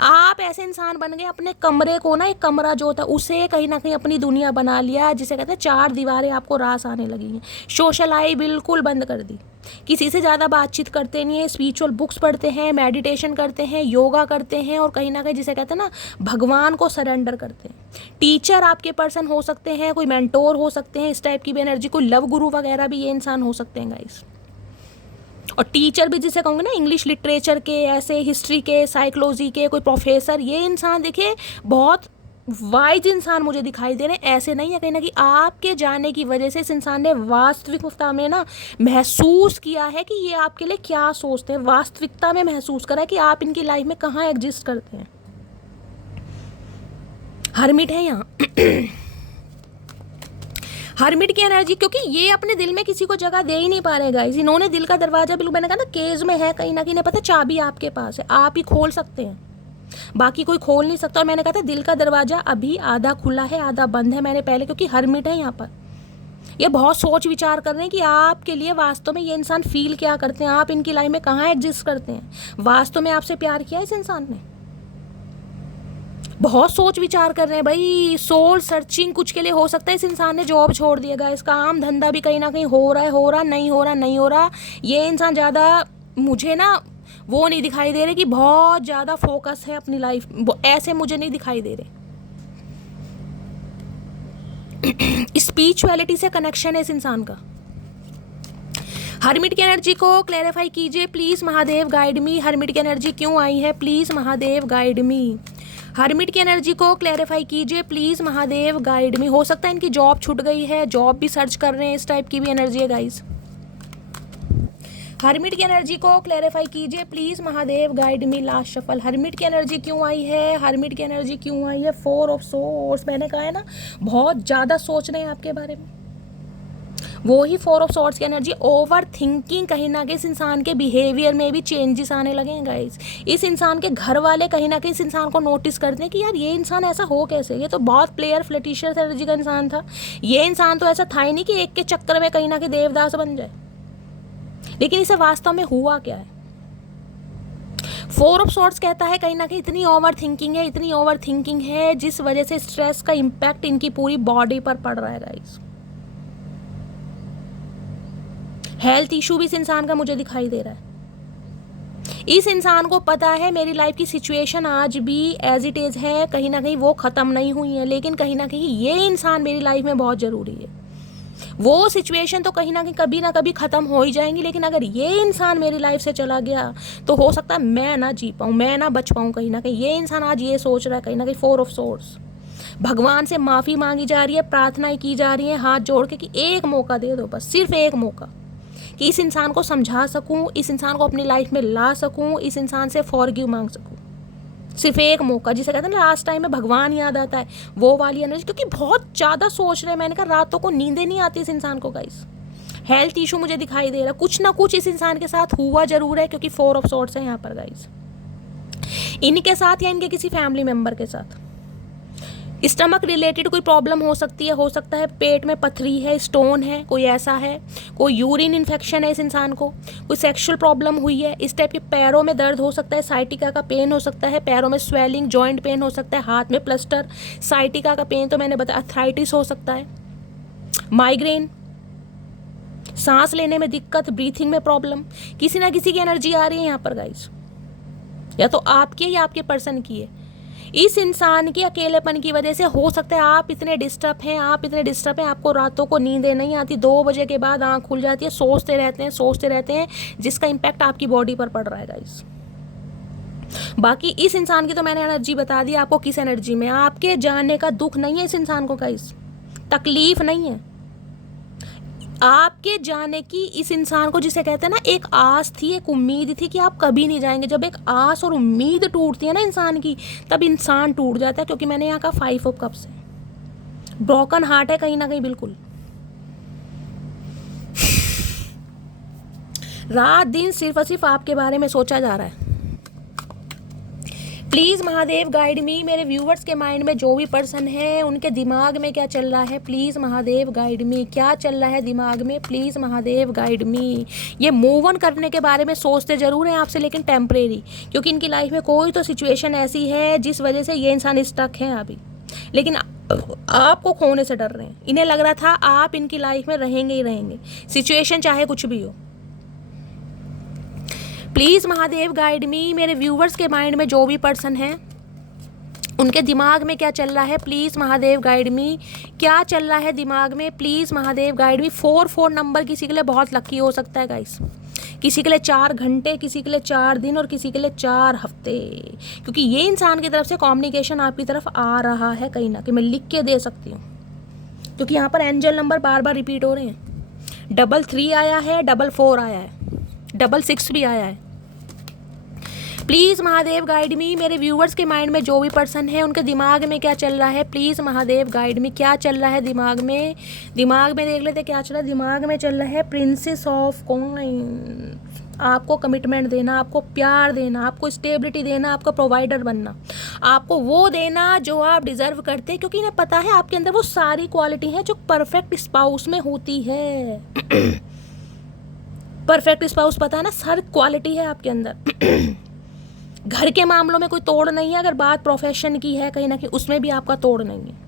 आप ऐसे इंसान बन गए, अपने कमरे को ना, एक कमरा जो होता है उसे कहीं ना कहीं अपनी दुनिया बना लिया, जिसे कहते हैं 4 दीवारें आपको रास आने लगी हैं। सोशल आई बिल्कुल बंद कर दी, किसी से ज़्यादा बातचीत करते नहीं है, स्पिरिचुअल बुक्स पढ़ते हैं, मेडिटेशन करते हैं, योगा करते हैं, और कहीं ना कहीं जिसे कहते हैं ना भगवान को सरेंडर करते हैं। टीचर आपके पर्सन हो सकते हैं, कोई मेंटोर हो सकते हैं, इस टाइप की भी एनर्जी, कोई लव गुरु वगैरह भी ये इंसान हो सकते हैं गाइस। और टीचर भी जिसे कहूँगे ना, इंग्लिश लिटरेचर के, ऐसे हिस्ट्री के, साइकोलॉजी के कोई प्रोफेसर, ये इंसान देखिए बहुत वाइज इंसान मुझे दिखाई दे रहे हैं। ऐसे नहीं है, कहीं ना कहीं आपके जाने की वजह से इस इंसान ने वास्तविकता में ना महसूस किया है कि ये आपके लिए क्या सोचते हैं, वास्तविकता में महसूस करा है कि आप इनकी लाइफ में कहाँ एग्जिस्ट करते हैं। हर्मिट है यहाँ हर्मिट की एनर्जी, क्योंकि ये अपने दिल में किसी को जगह दे ही नहीं पा रहे गाइस। इन्होंने दिल का दरवाजा, बिल्कुल मैंने कहा ना केज में है, कहीं ना कहीं पता चाबी आपके पास है, आप ही खोल सकते हैं, बाकी कोई खोल नहीं सकता। और मैंने कहा था दिल का दरवाजा अभी आधा खुला है आधा बंद है, मैंने पहले, क्योंकि हर्मिट है यहाँ पर। ये बहुत सोच विचार कर रहे हैं कि आपके लिए वास्तव में ये इंसान फील क्या करते हैं, आप इनकी लाइफ में कहाँ एग्जिस्ट करते हैं, वास्तव में आपसे प्यार किया इस इंसान ने। बहुत सोच विचार कर रहे हैं भाई, सोल सर्चिंग कुछ के लिए। हो सकता है इस इंसान ने जॉब छोड़ दिएगा, इसका काम धंधा भी कहीं ना कहीं हो रहा है, नहीं हो रहा। ये इंसान ज़्यादा मुझे ना वो नहीं दिखाई दे रहे कि बहुत ज़्यादा फोकस है अपनी लाइफ, ऐसे मुझे नहीं दिखाई दे रहे। स्पिरिचुअलिटी से कनेक्शन है इस इंसान का। हर्मिट की एनर्जी को क्लैरिफाई कीजिए please Mahadev guide me. Hermit की एनर्जी क्यों आई है please Mahadev guide me. Hermit की एनर्जी को क्लैरिफाई कीजिए प्लीज़ महादेव गाइड मी। हो सकता है इनकी जॉब छूट गई है, जॉब भी सर्च कर रहे हैं, इस टाइप की भी एनर्जी है गाइस। हर्मिट की एनर्जी को क्लैरिफाई कीजिए please Mahadev guide me. Last shuffle. Hermit की एनर्जी क्यों आई है, हर्मिट की एनर्जी क्यों आई है। 4 ऑफ सोर्ड्स, मैंने कहा है ना बहुत ज़्यादा सोच रहे हैं आपके बारे में, वो ही 4 ऑफ सॉर्ड्स की एनर्जी। ओवर थिंकिंग, कहीं ना कहीं इस इंसान के बिहेवियर में भी चेंजेस आने लगे हैं गाइस। इस इंसान के घर वाले कहीं ना कहीं इस इंसान को नोटिस करते हैं कि यार ये इंसान ऐसा हो कैसे, ये तो बहुत प्लेयर फ्लर्टिशियस एनर्जी का इंसान था, ये इंसान तो ऐसा था ही नहीं कि एक के चक्कर में कहीं ना कहीं देवदास बन जाए। लेकिन इसे वास्तव में हुआ क्या है। 4 ऑफ सॉर्ड्स कहता है कहीं ना कहीं इतनी ओवर थिंकिंग है, इतनी ओवर थिंकिंग है जिस वजह से स्ट्रेस का इम्पैक्ट इनकी पूरी बॉडी पर पड़ रहा है गाइस। हेल्थ इशू भी इस इंसान का मुझे दिखाई दे रहा है। इस इंसान को पता है मेरी लाइफ की सिचुएशन आज भी एज इट इज़ है, कहीं ना कहीं वो ख़त्म नहीं हुई है, लेकिन कहीं ना कहीं ये इंसान मेरी लाइफ में बहुत ज़रूरी है। वो सिचुएशन तो कहीं ना कभी ख़त्म हो ही जाएंगी, लेकिन अगर ये इंसान मेरी लाइफ से चला गया तो हो सकता है मैं ना जी पाऊँ, मैं ना बच पाऊँ। कहीं ना कहीं ये इंसान आज ये सोच रहा है, कहीं ना कहीं 4 ऑफ सोर्ड्स। भगवान से माफ़ी मांगी जा रही है, प्रार्थनाएं की जा रही हैं हाथ जोड़ के कि एक मौका दे दो, बस सिर्फ एक मौका, कि इस इंसान को समझा सकूं, इस इंसान को अपनी लाइफ में ला सकूं, इस इंसान से फॉरगिव मांग सकूं। सिर्फ एक मौका, जिसे कहते हैं ना लास्ट टाइम में भगवान याद आता है, वो वाली एनर्जी। क्योंकि बहुत ज़्यादा सोच रहे हैं, मैंने कहा रातों को नींदें नहीं आती इस इंसान को गाइस। हेल्थ इशू मुझे दिखाई दे रहा, कुछ ना कुछ इस इंसान के साथ हुआ जरूर है, क्योंकि 4 ऑफ सॉर्ड्स है यहाँ पर गाइस। इनके साथ या इनके किसी फैमिली मेम्बर के साथ स्टमक रिलेटेड कोई प्रॉब्लम हो सकती है, हो सकता है पेट में पथरी है, स्टोन है, कोई ऐसा है, कोई यूरिन इन्फेक्शन है इस इंसान को, कोई सेक्सुअल प्रॉब्लम हुई है, इस टाइप के। पैरों में दर्द हो सकता है, साइटिका का पेन हो सकता है, पैरों में स्वेलिंग, जॉइंट पेन हो सकता है, हाथ में प्लस्टर, साइटिका का पेन तो मैंने बताया, अर्थराइटिस हो सकता है, माइग्रेन, सांस लेने में दिक्कत, ब्रीथिंग में प्रॉब्लम, किसी ना किसी की एनर्जी आ रही है यहाँ पर गाइस, या तो आपकी है या आपके पर्सन की है। इस इंसान के अकेलेपन की वजह से हो सकता है आप इतने डिस्टर्ब हैं, आपको रातों को नींदें नहीं आती, 2 बजे के बाद आँख खुल जाती है, सोचते रहते हैं, जिसका इम्पैक्ट आपकी बॉडी पर पड़ रहा है गाइस। बाकी इस इंसान की तो मैंने एनर्जी बता दी आपको, किस एनर्जी में। आपके जाने का दुख नहीं है इस इंसान को गाइस, तकलीफ नहीं है आपके जाने की। इस इंसान को, जिसे कहते हैं ना, एक आस थी, एक उम्मीद थी कि आप कभी नहीं जाएंगे। जब एक आस और उम्मीद टूटती है ना इंसान की, तब इंसान टूट जाता है। क्योंकि मैंने यहाँ कहा 5 ऑफ कप्स है, ब्रोकन हार्ट है कहीं ना कहीं बिल्कुल। रात दिन सिर्फ और सिर्फ आपके बारे में सोचा जा रहा है। प्लीज़ महादेव गाइड मी। मेरे व्यूवर्स के माइंड में जो भी पर्सन है, उनके दिमाग में क्या चल रहा है, प्लीज़ महादेव गाइड मी। क्या चल रहा है दिमाग में, प्लीज़ महादेव गाइड मी। ये मूव ऑन करने के बारे में सोचते ज़रूर हैं आपसे, लेकिन टेम्परेरी, क्योंकि इनकी लाइफ में कोई तो सिचुएशन ऐसी है जिस वजह से ये इंसान स्टक हैं अभी, लेकिन आपको खोने से डर रहे हैं। इन्हें लग रहा था आप इनकी लाइफ में रहेंगे ही रहेंगे, सिचुएशन चाहे कुछ भी हो। प्लीज़ महादेव गाइड मी। मेरे व्यूवर्स के माइंड में जो भी पर्सन है, उनके दिमाग में क्या चल रहा है, प्लीज़ महादेव गाइड मी। क्या चल रहा है दिमाग में, please Mahadev guide me. 4 number किसी के लिए बहुत लकी हो सकता है गाइस, किसी के लिए 4 घंटे, किसी के लिए 4 दिन और किसी के लिए 4 हफ्ते, क्योंकि ये इंसान की तरफ से कम्युनिकेशन आपकी तरफ आ रहा है कहीं ना कहीं। मैं लिख के दे सकती हूँ, क्योंकि यहाँ पर एंजल नंबर बार बार रिपीट हो रहे हैं। 33 आया है, 44 आया है, 66 भी आया है। प्लीज़ महादेव गाइड मी। मेरे व्यूवर्स के माइंड में जो भी पर्सन है, उनके दिमाग में क्या चल रहा है, प्लीज़ महादेव गाइड मी। क्या चल रहा है दिमाग में, देख लेते क्या चल रहा है दिमाग में। चल रहा है प्रिंसेस ऑफ कॉइन। आपको कमिटमेंट देना, आपको प्यार देना, आपको स्टेबिलिटी देना, आपको प्रोवाइडर बनना, आपको वो देना जो आप डिज़र्व करते हैं, क्योंकि इन्हें पता है आपके अंदर वो सारी क्वालिटी है जो परफेक्ट स्पाउस में होती है। परफेक्ट स्पाउस पता है ना, हर क्वालिटी है आपके अंदर। घर के मामलों में कोई तोड़ नहीं है। अगर बात प्रोफेशन की है, कहीं ना कहीं उसमें भी आपका तोड़ नहीं है।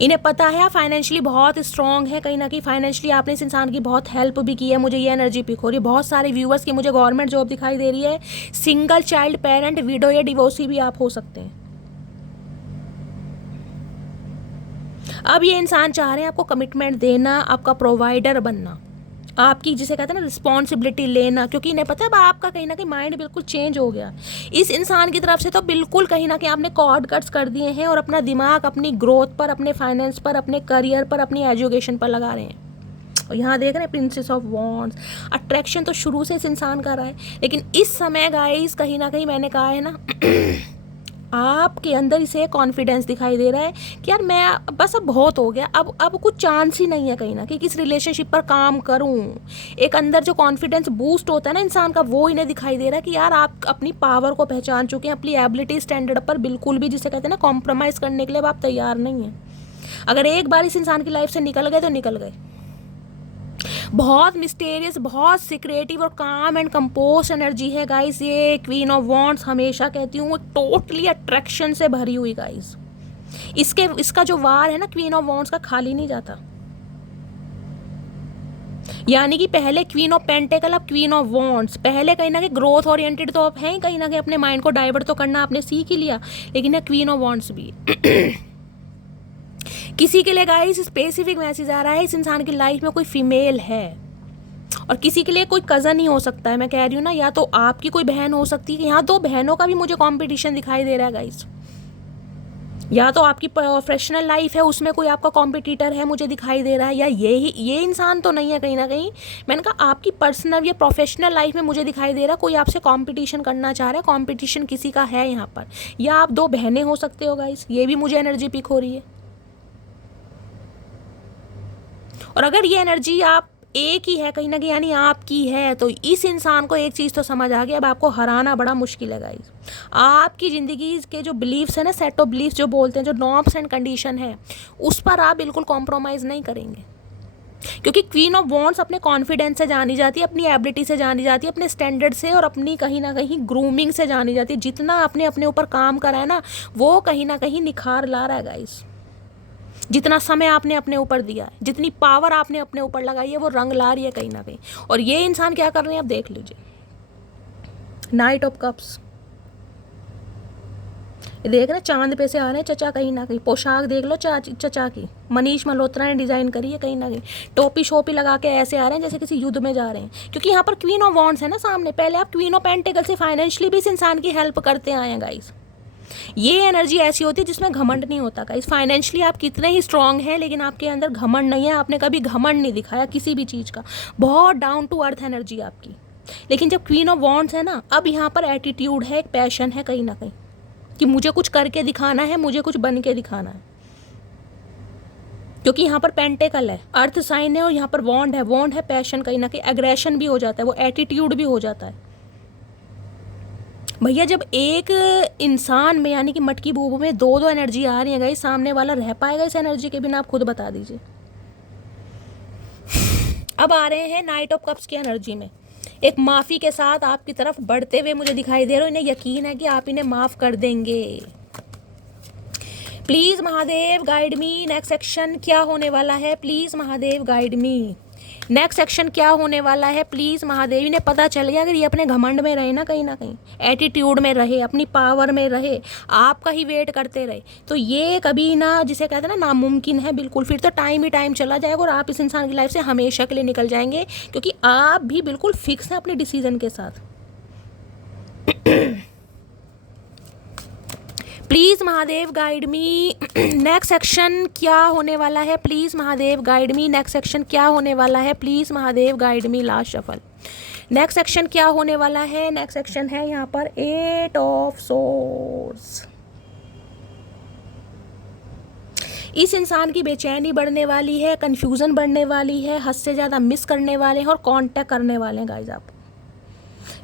इन्हें पता है आप फाइनेंशियली बहुत स्ट्रांग है, कहीं ना कहीं फाइनेंशियली आपने इस इंसान की बहुत हेल्प भी की है। मुझे ये एनर्जी पिक हो रही है बहुत सारे व्यूअर्स की, मुझे गवर्नमेंट जॉब दिखाई दे रही है, सिंगल चाइल्ड पेरेंट, विडो या डिवोर्सी भी आप हो सकते हैं। अब ये इंसान चाह रहे हैं आपको कमिटमेंट देना, आपका प्रोवाइडर बनना, आपकी जिसे कहते हैं ना रिस्पॉन्सिबिलिटी लेना, क्योंकि इन्हें पता है अब आपका कहीं ना कहीं माइंड बिल्कुल चेंज हो गया इस इंसान की तरफ से। तो बिल्कुल कहीं ना कहीं आपने कॉर्ड कट्स कर दिए हैं और अपना दिमाग अपनी ग्रोथ पर, अपने फाइनेंस पर, अपने करियर पर, अपनी एजुकेशन पर लगा रहे हैं। और यहाँ देख रहे हैं प्रिंसेस ऑफ वॉन्ड्स, अट्रैक्शन तो शुरू से इस इंसान का रहा है, लेकिन इस समय गाइस कहीं ना कहीं मैंने कहा है ना आपके अंदर इसे कॉन्फिडेंस दिखाई दे रहा है कि यार मैं बस अब बहुत हो गया, अब कुछ चांस ही नहीं है कहीं ना कि किस रिलेशनशिप पर काम करूं। एक अंदर जो कॉन्फिडेंस बूस्ट होता है ना इंसान का, वो इन्हें दिखाई दे रहा है कि यार आप अपनी पावर को पहचान चुके हैं, अपनी एबिलिटी स्टैंडर्ड पर बिल्कुल भी जिसे कहते हैं ना कॉम्प्रोमाइज़ करने के लिए अब आप तैयार नहीं हैं। अगर एक बार इस इंसान की लाइफ से निकल गए तो निकल गए। बहुत मिस्टेरियस, बहुत सिक्रेटिव और काम एंड कंपोज एनर्जी है गाइस ये क्वीन ऑफ वॉन्ड्स। हमेशा कहती हूँ टोटली अट्रैक्शन से भरी हुई गाइस। इसका जो वार है ना क्वीन ऑफ वॉन्ड्स का, खाली नहीं जाता। यानी कि पहले क्वीन ऑफ पेंटेकल, अब क्वीन ऑफ वॉन्ड्स। पहले कहीं ना कहीं ग्रोथ ओरिएंटेड तो आप हैं, कहीं ना कहीं अपने माइंड को डाइवर्ट तो करना आपने सीख ही लिया, लेकिन क्वीन ऑफ वॉन्ड्स भी किसी के लिए गाइस स्पेसिफिक मैसेज आ रहा है, इस इंसान की लाइफ में कोई फीमेल है और किसी के लिए कोई कज़न ही हो सकता है। मैं कह रही हूँ ना, या तो आपकी कोई बहन हो सकती है, यहाँ दो बहनों का भी मुझे कंपटीशन दिखाई दे रहा है गाइस। या तो आपकी प्रोफेशनल लाइफ है उसमें कोई आपका कॉम्पिटिटर है मुझे दिखाई दे रहा है, या ये इंसान तो नहीं है कहीं ना कहीं। मैंने कहा आपकी पर्सनल या प्रोफेशनल लाइफ में मुझे दिखाई दे रहा है कोई आपसे कंपटीशन करना चाह रहा है, कंपटीशन किसी का है यहाँ पर। या आप दो बहनें हो सकते हो गाइस, ये भी मुझे एनर्जी पिक हो रही है। और अगर ये एनर्जी आप एक ही है कहीं ना कहीं, यानी आपकी है, तो इस इंसान को एक चीज़ तो समझ आ गई, अब आपको हराना बड़ा मुश्किल है गाइस। आपकी ज़िंदगी के जो बिलीव्स है ना, सेट ऑफ बिलीव्स जो बोलते हैं, जो नॉर्म्स एंड कंडीशन है, उस पर आप बिल्कुल कॉम्प्रोमाइज़ नहीं करेंगे। क्योंकि क्वीन ऑफ वॉन्ड्स अपने कॉन्फिडेंस से जानी जाती है, अपनी एबिलिटी से जानी जाती है, अपने स्टैंडर्ड से और अपनी कहीं ना कहीं ग्रूमिंग से जानी जाती है। जितना आपने अपने ऊपर काम करा है ना, वो कहीं ना कहीं निखार ला रहा है गाइस। जितना समय आपने अपने ऊपर दिया है, जितनी पावर आपने अपने ऊपर लगाई है, वो रंग ला रही है कहीं ना कहीं। और ये इंसान क्या कर रहे हैं आप देख लीजिए, नाइट ऑफ कप्स देख रहे, चांद पे से आ रहे हैं चचा। कहीं ना कहीं पोशाक देख लो चचा की, मनीष मल्होत्रा ने डिज़ाइन करी है, कहीं ना कहीं टोपी शोपी लगा के ऐसे आ रहे हैं जैसे किसी युद्ध में जा रहे हैं, क्योंकि यहाँ पर क्वीन ऑफ वॉन्ड्स है ना सामने। पहले आप क्वीन ऑफ पेंटिकल से फाइनेंशियली भी इस इंसान की हेल्प करते आए हैं गाइस। ये एनर्जी ऐसी होती है जिसमें घमंड नहीं होता गाइस। फाइनेंशियली आप कितने ही स्ट्रांग हैं, लेकिन आपके अंदर घमंड नहीं है, आपने कभी घमंड नहीं दिखाया किसी भी चीज़ का, बहुत डाउन टू अर्थ एनर्जी आपकी। लेकिन जब क्वीन ऑफ वॉन्ड्स है ना, अब यहाँ पर एटीट्यूड है, एक पैशन है कहीं ना कहीं कि मुझे कुछ करके दिखाना है, मुझे कुछ बन के दिखाना है। क्योंकि यहाँ पर पेंटेकल है, अर्थ साइन है, और यहाँ पर वॉन्ड है, वॉन्ड है पैशन, कहीं ना कहीं एग्रेशन भी हो जाता है, वो एटीट्यूड भी हो जाता है। भैया जब एक इंसान में यानी कि मटकी बूबू में दो दो एनर्जी आ रही है गाइस, सामने वाला रह पाएगा इस एनर्जी के बिना? आप खुद बता दीजिए। अब आ रहे हैं नाइट ऑफ कप्स की एनर्जी में, एक माफ़ी के साथ आपकी तरफ बढ़ते हुए मुझे दिखाई दे रहे हो। इन्हें यकीन है कि आप इन्हें माफ़ कर देंगे। Please Mahadev guide me, next section क्या होने वाला है, please Mahadev guide me. Next section क्या होने वाला है, प्लीज़ महादेव। इन्हें पता चल गया अगर ये अपने घमंड में रहे ना कहीं एटीट्यूड में रहे, अपनी पावर में रहे, आपका ही वेट करते रहे, तो ये कभी ना, जिसे कहते हैं ना, नामुमकिन है बिल्कुल। फिर तो टाइम ही टाइम चला जाएगा और आप इस इंसान की लाइफ से हमेशा के लिए निकल जाएंगे, क्योंकि आप भी बिल्कुल फिक्स हैं अपने डिसीजन के साथ। Please Mahadev guide me, next section क्या होने वाला है, please Mahadev guide me. Next section क्या होने वाला है, please Mahadev guide me. Last shuffle, next section क्या होने वाला है। नेक्स्ट सेक्शन है यहाँ पर 8 ऑफ सोर्ड्स। इस इंसान की बेचैनी बढ़ने वाली है, कन्फ्यूज़न बढ़ने वाली है, हद से ज़्यादा मिस करने वाले हैं और कांटेक्ट करने वाले हैं गाइज आप,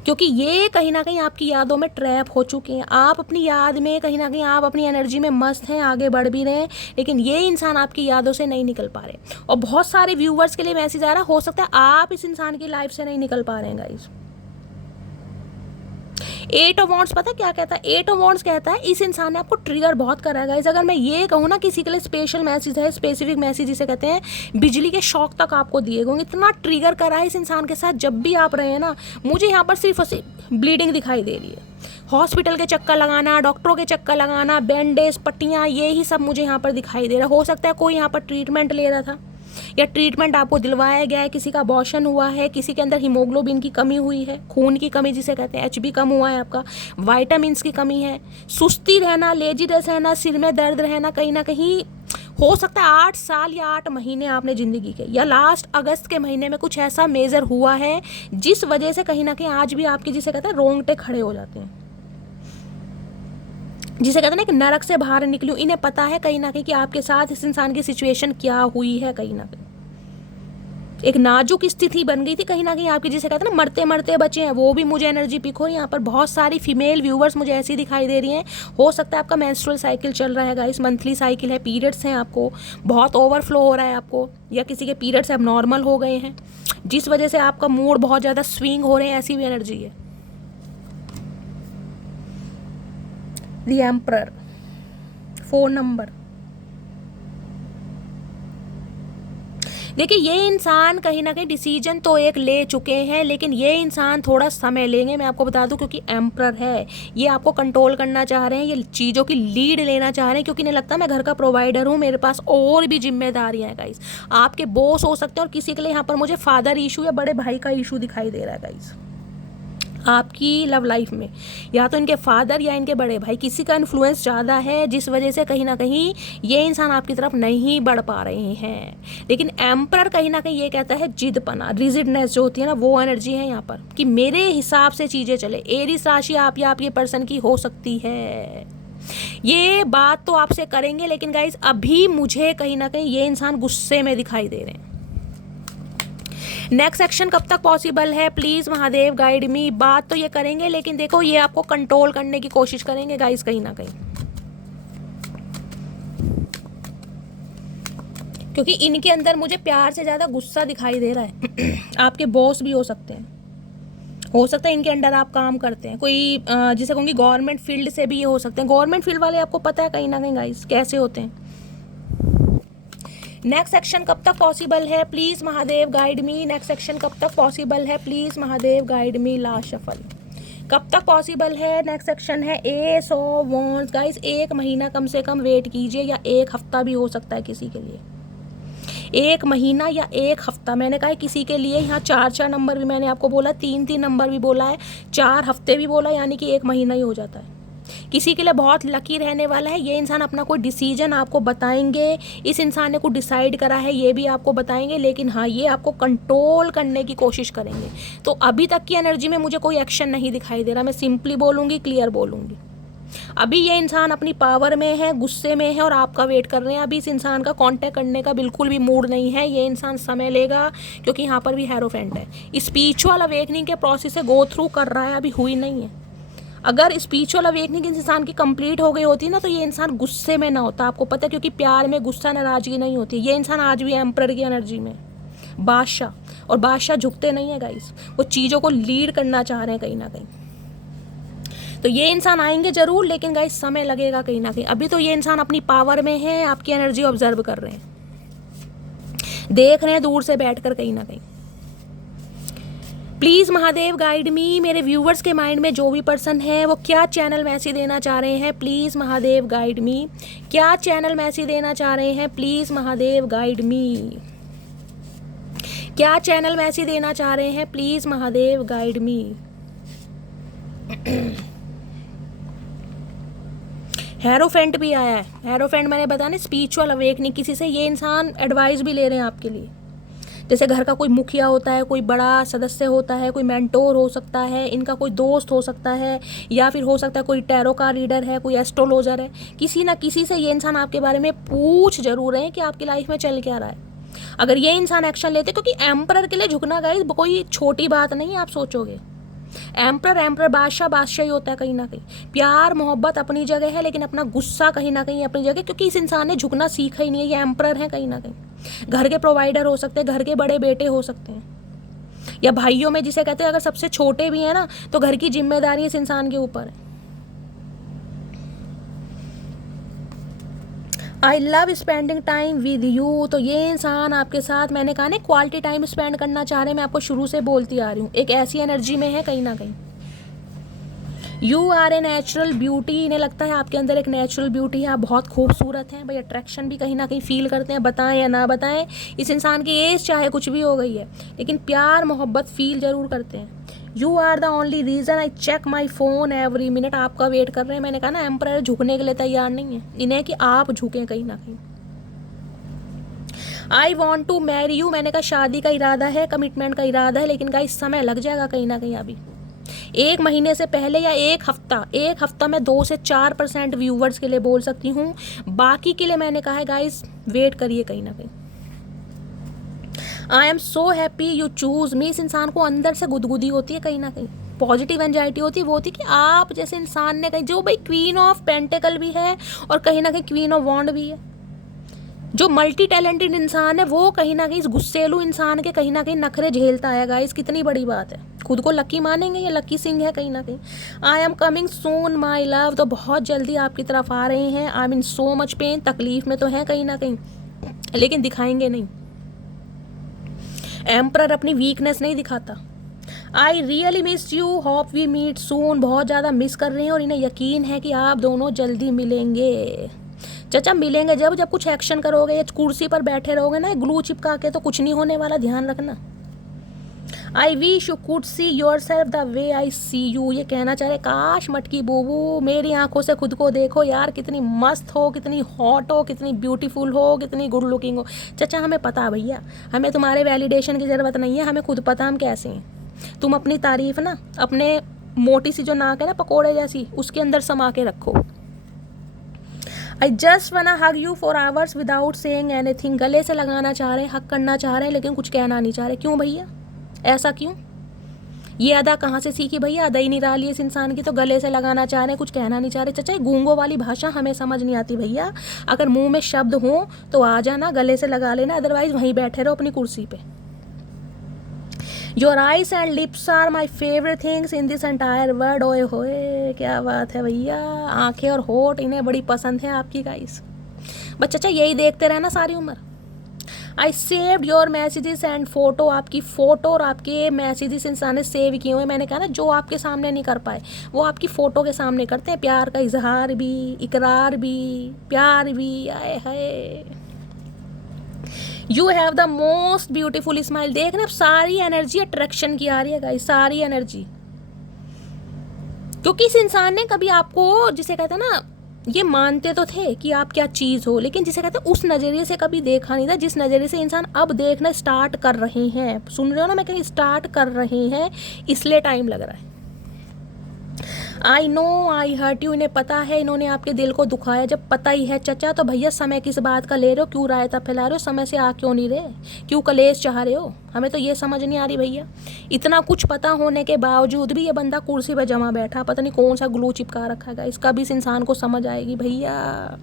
क्योंकि ये कहीं ना कहीं आपकी यादों में ट्रैप हो चुके हैं। आप अपनी याद में कहीं ना कहीं, आप अपनी एनर्जी में मस्त हैं, आगे बढ़ भी रहे हैं, लेकिन ये इंसान आपकी यादों से नहीं निकल पा रहे। और बहुत सारे व्यूवर्स के लिए मैसेज आ रहा, हो सकता है आप इस इंसान की लाइफ से नहीं निकल पा रहे हैं गाइस। एट ऑफ वॉन्ड्स पता क्या कहता है? एट ऑफ वॉन्ड्स कहता है इस इंसान ने आपको ट्रिगर बहुत करा है गाइस। अगर मैं ये कहूँ ना किसी के लिए स्पेशल मैसेज है, स्पेसिफिक मैसेज जिसे कहते हैं बिजली के शॉक तक आपको दिए गए, इतना ट्रिगर करा है इस इंसान के साथ। जब भी आप रहे हैं ना, मुझे यहाँ पर सिर्फ ब्लीडिंग दिखाई दे रही है। हॉस्पिटल के चक्कर लगाना, डॉक्टरों के चक्कर लगाना, बैंडेज, पट्टियाँ, ये ही सब मुझे यहाँ पर दिखाई दे रहा है। हो सकता है कोई यहाँ पर ट्रीटमेंट ले रहा था या ट्रीटमेंट आपको दिलवाया गया है, किसी का अबॉर्शन हुआ है, किसी के अंदर हीमोग्लोबिन की कमी हुई है, खून की कमी जिसे कहते हैं, HB कम हुआ है आपका, वाइटामिन्स की कमी है, सुस्ती रहना, लेजीनेस रहना, सिर में दर्द रहना, कहीं ना कहीं हो सकता है 8 साल या 8 महीने आपने ज़िंदगी के या लास्ट अगस्त के महीने में कुछ ऐसा मेजर हुआ है जिस वजह से कहीं ना कहीं आज भी आपके जिसे कहते हैं रोंगटे खड़े हो जाते हैं, जिसे कहते हैं ना कि नरक से बाहर निकलूं। इन्हें पता है कहीं ना कहीं कि आपके साथ इस इंसान की सिचुएशन क्या हुई है, कहीं ना कहीं एक नाजुक स्थिति बन गई थी कहीं ना कहीं आपकी, जिसे कहते हैं ना मरते मरते बचे हैं। वो भी मुझे एनर्जी पिक हो, यहाँ पर बहुत सारी फीमेल व्यूवर्स मुझे ऐसी दिखाई दे रही हैं। हो सकता है आपका मेंस्ट्रुअल साइकिल चल रहा है गाइस, मंथली साइकिल है, पीरियड्स हैं, आपको बहुत ओवरफ्लो हो रहा है आपको, या किसी के पीरियड्स अब नॉर्मल हो गए हैं जिस वजह से आपका मूड बहुत ज़्यादा स्विंग हो रहे हैं, ऐसी भी एनर्जी है। The emperor, 4 number. देखिए ये इंसान कहीं ना कहीं डिसीजन तो एक ले चुके हैं, लेकिन ये इंसान थोड़ा समय लेंगे, मैं आपको बता दूं, क्योंकि एम्परर है। ये आपको कंट्रोल करना चाह रहे हैं, ये चीज़ों की लीड लेना चाह रहे हैं, क्योंकि इन्हें लगता है मैं घर का प्रोवाइडर हूँ, मेरे पास और भी जिम्मेदारियाँ हैं गाइस। आपके बॉस हो सकते हैं, और किसी के लिए यहाँ पर मुझे फादर इशू या बड़े भाई का इशू दिखाई दे रहा है गाइस। आपकी लव लाइफ में या तो इनके फादर या इनके बड़े भाई, किसी का इन्फ्लुएंस ज़्यादा है, जिस वजह से कहीं ना कहीं ये इंसान आपकी तरफ नहीं बढ़ पा रहे हैं। लेकिन एम्परर कहीं ना कहीं ये कहता है जिदपना, रिजिडनेस जो होती है ना, वो एनर्जी है यहाँ पर कि मेरे हिसाब से चीज़ें चले। एरीज राशि आप या आपके पर्सन की हो सकती है, ये बात तो आपसे करेंगे, लेकिन गाइज अभी मुझे कहीं ना कहीं ये इंसान गुस्से में दिखाई दे रहे हैं। नेक्स्ट एक्शन कब तक पॉसिबल है? प्लीज़ महादेव गाइड मी। बात तो ये करेंगे, लेकिन देखो ये आपको कंट्रोल करने की कोशिश करेंगे गाइस कहीं ना कहीं, क्योंकि इनके अंदर मुझे प्यार से ज़्यादा गुस्सा दिखाई दे रहा है। आपके बॉस भी हो सकते हैं, हो सकता है इनके अंडर आप काम करते हैं, कोई जिसे कहूँगी गवर्नमेंट फील्ड से भी ये हो सकते हैं। गवर्नमेंट फील्ड वाले आपको पता है कहीं ना कहीं गाइस कैसे होते हैं। नेक्स्ट एक्शन कब तक पॉसिबल है? Please Mahadev guide me. Next action कब तक पॉसिबल है? Please Mahadev guide me. Last shuffle कब तक पॉसिबल है? नेक्स्ट एक्शन है एस ऑफ वॉन्ड्स। गाइस 1 महीना कम से कम वेट कीजिए, या 1 हफ्ता भी हो सकता है किसी के लिए, 1 महीना या 1 हफ्ता। मैंने कहा है किसी के लिए, यहाँ 4 नंबर भी मैंने आपको बोला, 3 नंबर भी बोला है, 4 हफ्ते भी बोला, यानी कि 1 महीना ही हो जाता है। किसी के लिए बहुत लकी रहने वाला है। ये इंसान अपना कोई डिसीजन आपको बताएंगे, इस इंसान ने कुछ डिसाइड करा है ये भी आपको बताएंगे, लेकिन हाँ ये आपको कंट्रोल करने की कोशिश करेंगे। तो अभी तक की एनर्जी में मुझे कोई एक्शन नहीं दिखाई दे रहा, मैं सिंपली बोलूँगी, क्लियर बोलूँगी। अभी ये इंसान अपनी पावर में है, गुस्से में है, और आपका वेट कर रहे हैं। अभी इस इंसान का कांटेक्ट करने का बिल्कुल भी मूड नहीं है। ये इंसान समय लेगा, क्योंकि यहाँ पर भी हेरोफेंट है। स्पिरिचुअल अवेकनिंग के प्रोसेस से गो थ्रू कर रहा है, अभी हुई नहीं है। अगर स्पिरिचुअल अवेकनिंग इस इंसान की कंप्लीट हो गई होती ना, तो ये इंसान गुस्से में ना होता। आपको पता है, क्योंकि प्यार में गुस्सा नाराजगी नहीं होती। ये इंसान आज भी एम्परर की एनर्जी में, बादशाह, और बादशाह झुकते नहीं है गाइस, वो चीज़ों को लीड करना चाह रहे हैं कहीं ना कहीं। तो ये इंसान आएंगे जरूर, लेकिन गाइस समय लगेगा कहीं ना कहीं। अभी तो ये इंसान अपनी पावर में है, आपकी एनर्जी ऑब्जर्व कर रहे हैं, देख रहे हैं दूर से बैठकर कहीं ना कहीं। प्लीज़ महादेव गाइड मी। मेरे व्यूवर्स के माइंड में जो भी पर्सन है वो क्या चैनल मैसेज देना चाह रहे हैं? प्लीज़ महादेव गाइड मी। क्या चैनल मैसेज देना चाह रहे हैं? प्लीज़ महादेव गाइड मी। क्या चैनल मैसेज देना चाह रहे हैं? Please Mahadev guide me. Hierophant भी आया है। हेरोफेंट मैंने बताया ना, स्पिरिचुअल अवेकनिंग। किसी से ये इंसान एडवाइस भी ले रहे हैं आपके लिए, जैसे घर का कोई मुखिया होता है, कोई बड़ा सदस्य होता है, कोई मेंटोर हो सकता है, इनका कोई दोस्त हो सकता है, या फिर हो सकता है कोई टैरो का रीडर है, कोई एस्ट्रोलॉजर है। किसी ना किसी से ये इंसान आपके बारे में पूछ जरूर रहे हैं कि आपकी लाइफ में चल क्या रहा है। अगर ये इंसान एक्शन लेते, क्योंकि एम्परर के लिए झुकना गाइस कोई छोटी बात नहीं है, आप सोचोगे। एम्परर बादशाह ही होता है कहीं ना कहीं। प्यार मोहब्बत अपनी जगह है, लेकिन अपना गुस्सा कहीं ना कहीं अपनी जगह, क्योंकि इस इंसान ने झुकना सीखा ही नहीं है। ये एम्परर है कहीं ना कहीं। घर के प्रोवाइडर हो सकते हैं, घर के बड़े बेटे हो सकते हैं, या भाइयों में जिसे कहते हैं अगर सबसे छोटे भी हैं ना तो घर की जिम्मेदारी इस इंसान के ऊपर है। I love spending time with you, तो ये इंसान आपके साथ मैंने कहा ना क्वालिटी टाइम स्पेंड करना चाह रहे हैं। मैं आपको शुरू से बोलती आ रही हूँ, एक ऐसी एनर्जी में है कहीं ना कहीं। You are a natural beauty, इन्हें लगता है आपके अंदर एक नेचुरल ब्यूटी है, आप बहुत खूबसूरत हैं भाई। अट्रैक्शन भी कहीं ना कहीं फील करते हैं, बताएं या ना बताएं। इस इंसान की एज चाहे कुछ भी हो गई है लेकिन प्यार मोहब्बत फील ज़रूर करते हैं। You are the only reason I check my phone every minute, आपका वेट कर रहे हैं। मैंने कहा ना एम्परर झुकने के लिए तैयार नहीं है, इन्हें कि आप झुकें कहीं ना कहीं। I want to marry you, मैंने कहा शादी का इरादा है, कमिटमेंट का इरादा है, लेकिन गाइस समय लग जाएगा कहीं ना कहीं। अभी 1 महीने से पहले या एक हफ्ता में 2 से 4% व्यूवर्स के लिए बोल सकती हूँ, बाकी के लिए मैंने कहा है गाइस वेट करिए कहीं ना कहीं। I am so happy you choose me, इस इंसान को अंदर से गुदगुदी होती है कहीं ना कहीं, पॉजिटिव एंजाइटी होती है, वो होती है कि आप जैसे इंसान ने कहीं, जो भाई क्वीन ऑफ पेंटिकल भी है और कहीं ना कहीं क्वीन ऑफ वॉन्ड भी है, जो मल्टी टैलेंटेड इंसान है वो कहीं ना कहीं इस गुस्सेलू इंसान के कहीं ना कहीं नखरे झेलता है गाइस। कितनी बड़ी बात है, खुद को लकी मानेंगे, ये लकी सिंह है कहीं ना कहीं। I am coming soon my love, तो बहुत जल्दी आपकी तरफ आ रहे हैं। आई am in so much pain, तकलीफ में तो है कहीं ना कहीं लेकिन दिखाएंगे नहीं। एम्परर अपनी वीकनेस नहीं दिखाता। I really miss you hope we meet soon, बहुत ज़्यादा मिस कर रहे हैं और इन्हें यकीन है कि आप दोनों जल्दी मिलेंगे। चाचा मिलेंगे जब कुछ एक्शन करोगे, या कुर्सी पर बैठे रहोगे ना ग्लू चिपका के तो कुछ नहीं होने वाला, ध्यान रखना। I wish you could see yourself the way I see you, ये कहना चाह रहे काश मटकी बूबू मेरी आंखों से खुद को देखो यार, कितनी मस्त हो, कितनी हॉट हो, कितनी ब्यूटीफुल हो, कितनी गुड लुकिंग हो। चाचा हमें पता भैया, हमें तुम्हारे वैलिडेशन की ज़रूरत नहीं है, हमें खुद पता हम कैसे हैं। तुम अपनी तारीफ ना अपने मोटी सी जो नाक है ना पकोड़े जैसी, उसके अंदर समा के रखो। आई जस्ट वना hug you for hours without saying anything, गले से लगाना चाह रहे हैं, हक करना चाह रहे हैं लेकिन कुछ कहना नहीं चाह रहे। क्यों भैया, ऐसा क्यों? ये अदा कहाँ से सीखी भैया? अदा ही नहीं रही इस इंसान की, तो गले से लगाना चाह रहे हैं, कुछ कहना नहीं चाह रहे। चाचा गूंगों वाली भाषा हमें समझ नहीं आती भैया, अगर मुंह में शब्द हो तो आ जाना, गले से लगा लेना, अदरवाइज वहीं बैठे रहो अपनी कुर्सी पे। Your eyes and lips are my favourite things in this entire world, ओए होए क्या बात है भैया, आंखें और होठ इन्हें बड़ी पसंद है आपकी गाइस। बस चाचा यही देखते रहना सारी उम्र। I saved your messages and photo, आपकी फ़ोटो और आपके मैसेजेस इंसान ने सेव किए हुए। मैंने कहा ना जो आपके सामने नहीं कर पाए वो आपकी फ़ोटो के सामने करते हैं, प्यार का इजहार भी, इकरार भी, प्यार भी, आए हाय। You have the most beautiful smile, देखना सारी एनर्जी अट्रैक्शन की आ रही है गाइस, सारी एनर्जी, क्योंकि इस इंसान ने कभी आपको जिसे कहते हैं ना, ये मानते तो थे कि आप क्या चीज़ हो, लेकिन जिसे कहते हैं उस नज़रिए से कभी देखा नहीं था जिस नज़रिए से इंसान अब देखना स्टार्ट कर रहे हैं। सुन रहे हो ना, मैं कहीं स्टार्ट कर रहे हैं, इसलिए टाइम लग रहा है। I know I hurt you, इन्हें पता है इन्होंने आपके दिल को दुखाया। जब पता ही है चचा तो भैया समय किस बात का ले रहे हो, क्यों रायता फैला रहे हो, समय से आ क्यों नहीं रहे, क्यों कलेश चाह रहे हो, हमें तो ये समझ नहीं आ रही भैया। इतना कुछ पता होने के बावजूद भी ये बंदा कुर्सी पर जमा बैठा, पता नहीं कौन सा ग्लू चिपका रखा है, इसका भी इस इंसान को समझ आएगी भैया।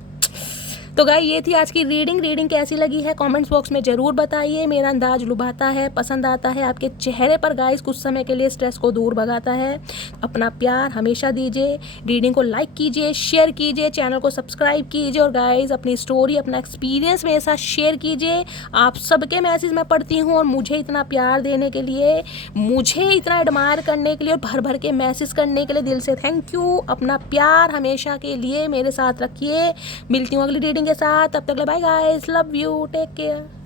तो गाइस ये थी आज की रीडिंग कैसी लगी है कमेंट्स बॉक्स में ज़रूर बताइए। मेरा अंदाज लुभाता है, पसंद आता है, आपके चेहरे पर गाइस कुछ समय के लिए स्ट्रेस को दूर भगाता है। अपना प्यार हमेशा दीजिए, रीडिंग को लाइक कीजिए, शेयर कीजिए, चैनल को सब्सक्राइब कीजिए और गाइस अपनी स्टोरी, अपना एक्सपीरियंस मेरे साथ शेयर कीजिए। आप सबके मैसेज मैं पढ़ती हूँ और मुझे इतना प्यार देने के लिए, मुझे इतना एडमायर करने के लिए और भर भर के मैसेज करने के लिए दिल से थैंक यू। अपना प्यार हमेशा के लिए मेरे साथ रखिए। मिलती हूँ अगली रीडिंग के साथ, तब तक ले bye guys, love you, take care.